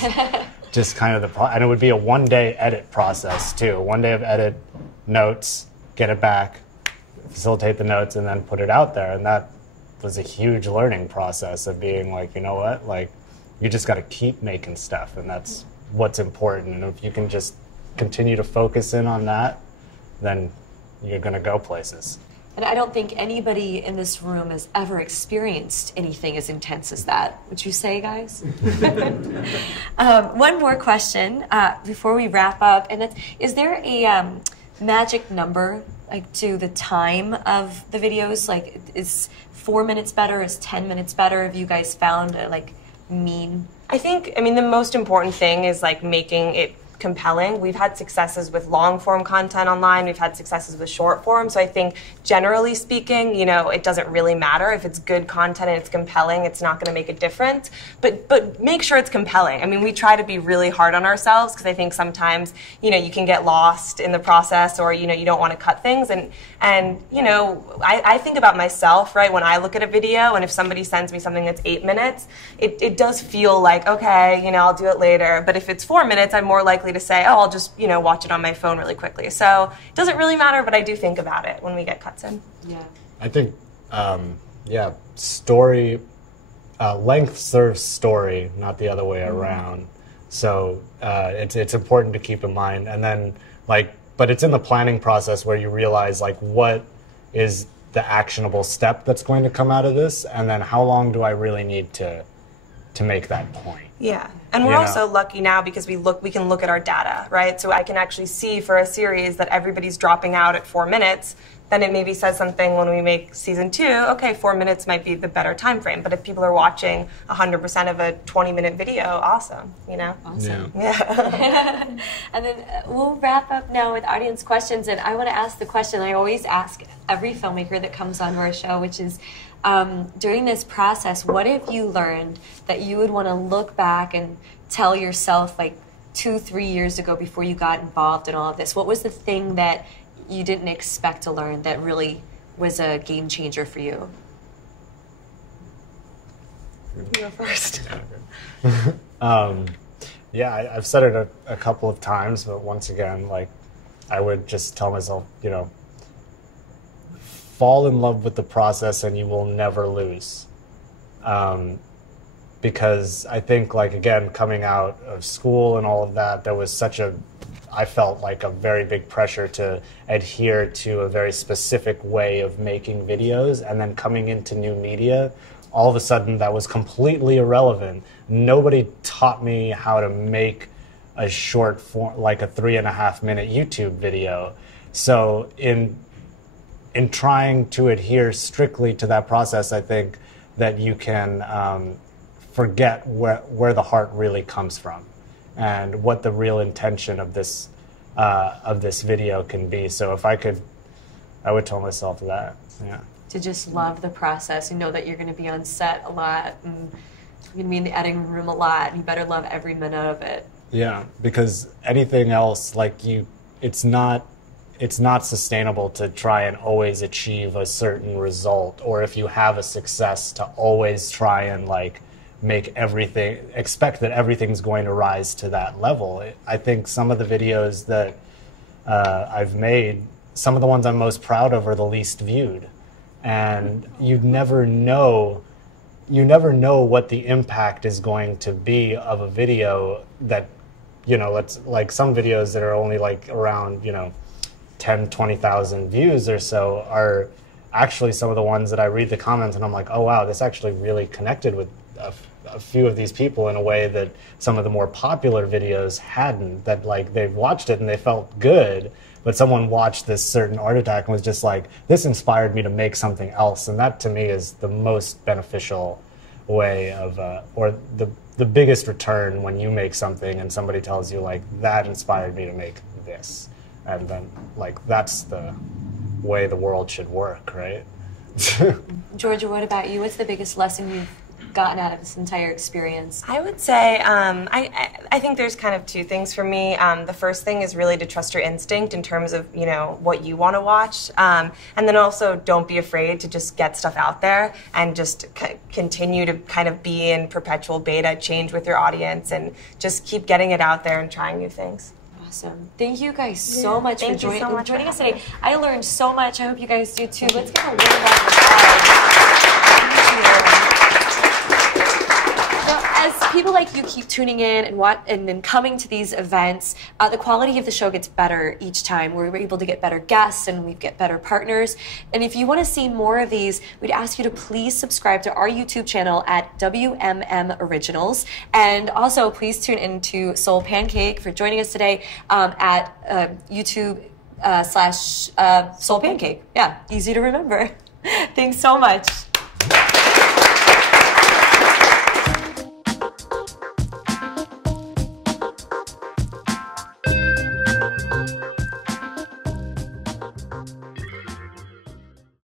just kind of and it would be a 1-day edit process too. 1 day of edit, notes, get it back, facilitate the notes, and then put it out there. And that was a huge learning process of being you just got to keep making stuff, and that's what's important. And if you can just continue to focus in on that, then you're going to go places. And I don't think anybody in this room has ever experienced anything as intense as that. Would you say, guys? One more question before we wrap up, and that's, is there a magic number like to the time of the videos? Like, is 4 minutes better? Is 10 minutes better? Have you guys found like mean? I think, I mean, the most important thing is like making it compelling. We've had successes with long form content online. We've had successes with short form. So I think generally speaking, you know, it doesn't really matter if it's good content and it's compelling. It's not going to make a difference. But make sure it's compelling. I mean, we try to be really hard on ourselves because I think sometimes, you know, you can get lost in the process, or, you know, you don't want to cut things. And you know, I think about myself, right? When I look at a video and if somebody sends me something that's 8 minutes, it does feel like, okay, you know, I'll do it later. But if it's 4 minutes, I'm more likely to say, oh, I'll just, you know, watch it on my phone really quickly. So it doesn't really matter, but I do think about it when we get cuts in. Yeah. I think, yeah, story, length serves story, not the other way around. So it's important to keep in mind. And then, like, but it's in the planning process where you realize, like, what is the actionable step that's going to come out of this, and then how long do I really need to make that point? Yeah, and we're also lucky now because we can look at our data, right? So I can actually see for a series that everybody's dropping out at 4 minutes. Then it maybe says something when we make season 2, okay, 4 minutes might be the better time frame. But if people are watching 100% of a 20-minute video, awesome, you know? Awesome. Yeah. And then we'll wrap up now with audience questions. And I want to ask the question I always ask every filmmaker that comes on our show, which is, during this process, what have you learned that you would want to look back and tell yourself like 2-3 years ago before you got involved in all of this? What was the thing that you didn't expect to learn that really was a game changer for you? You go first. Yeah, I've said it a couple of times, but once again, like, I would just tell myself, you know, fall in love with the process and you will never lose. Because I think, like, again, coming out of school and all of that, there was I felt like a very big pressure to adhere to a very specific way of making videos, and then coming into new media, all of a sudden that was completely irrelevant. Nobody taught me how to make a short form, like a 3.5-minute YouTube video. So in trying to adhere strictly to that process, I think that you can forget where the heart really comes from and what the real intention of this video can be. So if I could, I would tell myself that. Yeah. To just love the process and know that you're going to be on set a lot and you're going to be in the editing room a lot, and you better love every minute of it. Yeah, because anything else, like, it's not sustainable to try and always achieve a certain result, or if you have a success to always try and, like, expect that everything's going to rise to that level. I think some of the videos that I've made, some of the ones I'm most proud of are the least viewed. And you never know what the impact is going to be of a video that, you know, it's like some videos that are only like around, you know, 10, 20,000 views or so are actually some of the ones that I read the comments and I'm like, oh wow, this actually really connected with a few of these people in a way that some of the more popular videos hadn't, that, like, they watched it and they felt good, but someone watched this certain art attack and was just like, this inspired me to make something else. And that to me is the most beneficial way of, or the biggest return when you make something and somebody tells you, like, that inspired me to make this. And then, like, that's the way the world should work, right? Georgia, what about you? What's the biggest lesson you've gotten out of this entire experience? I would say I think there's kind of two things for me. The first thing is really to trust your instinct in terms of, you know, what you want to watch, and then also don't be afraid to just get stuff out there and just continue to kind of be in perpetual beta, change with your audience, and just keep getting it out there and trying new things. Awesome. Thank you guys so much for joining us today. Me. I learned so much. I hope you guys do too. Let's give a warm round of applause. Thank you. So as people like you keep tuning in and then coming to these events, the quality of the show gets better each time. We're able to get better guests and we get better partners. And if you want to see more of these, we'd ask you to please subscribe to our YouTube channel at WMM Originals. And also, please tune into SoulPancake for joining us today at YouTube / SoulPancake. Yeah, easy to remember. Thanks so much.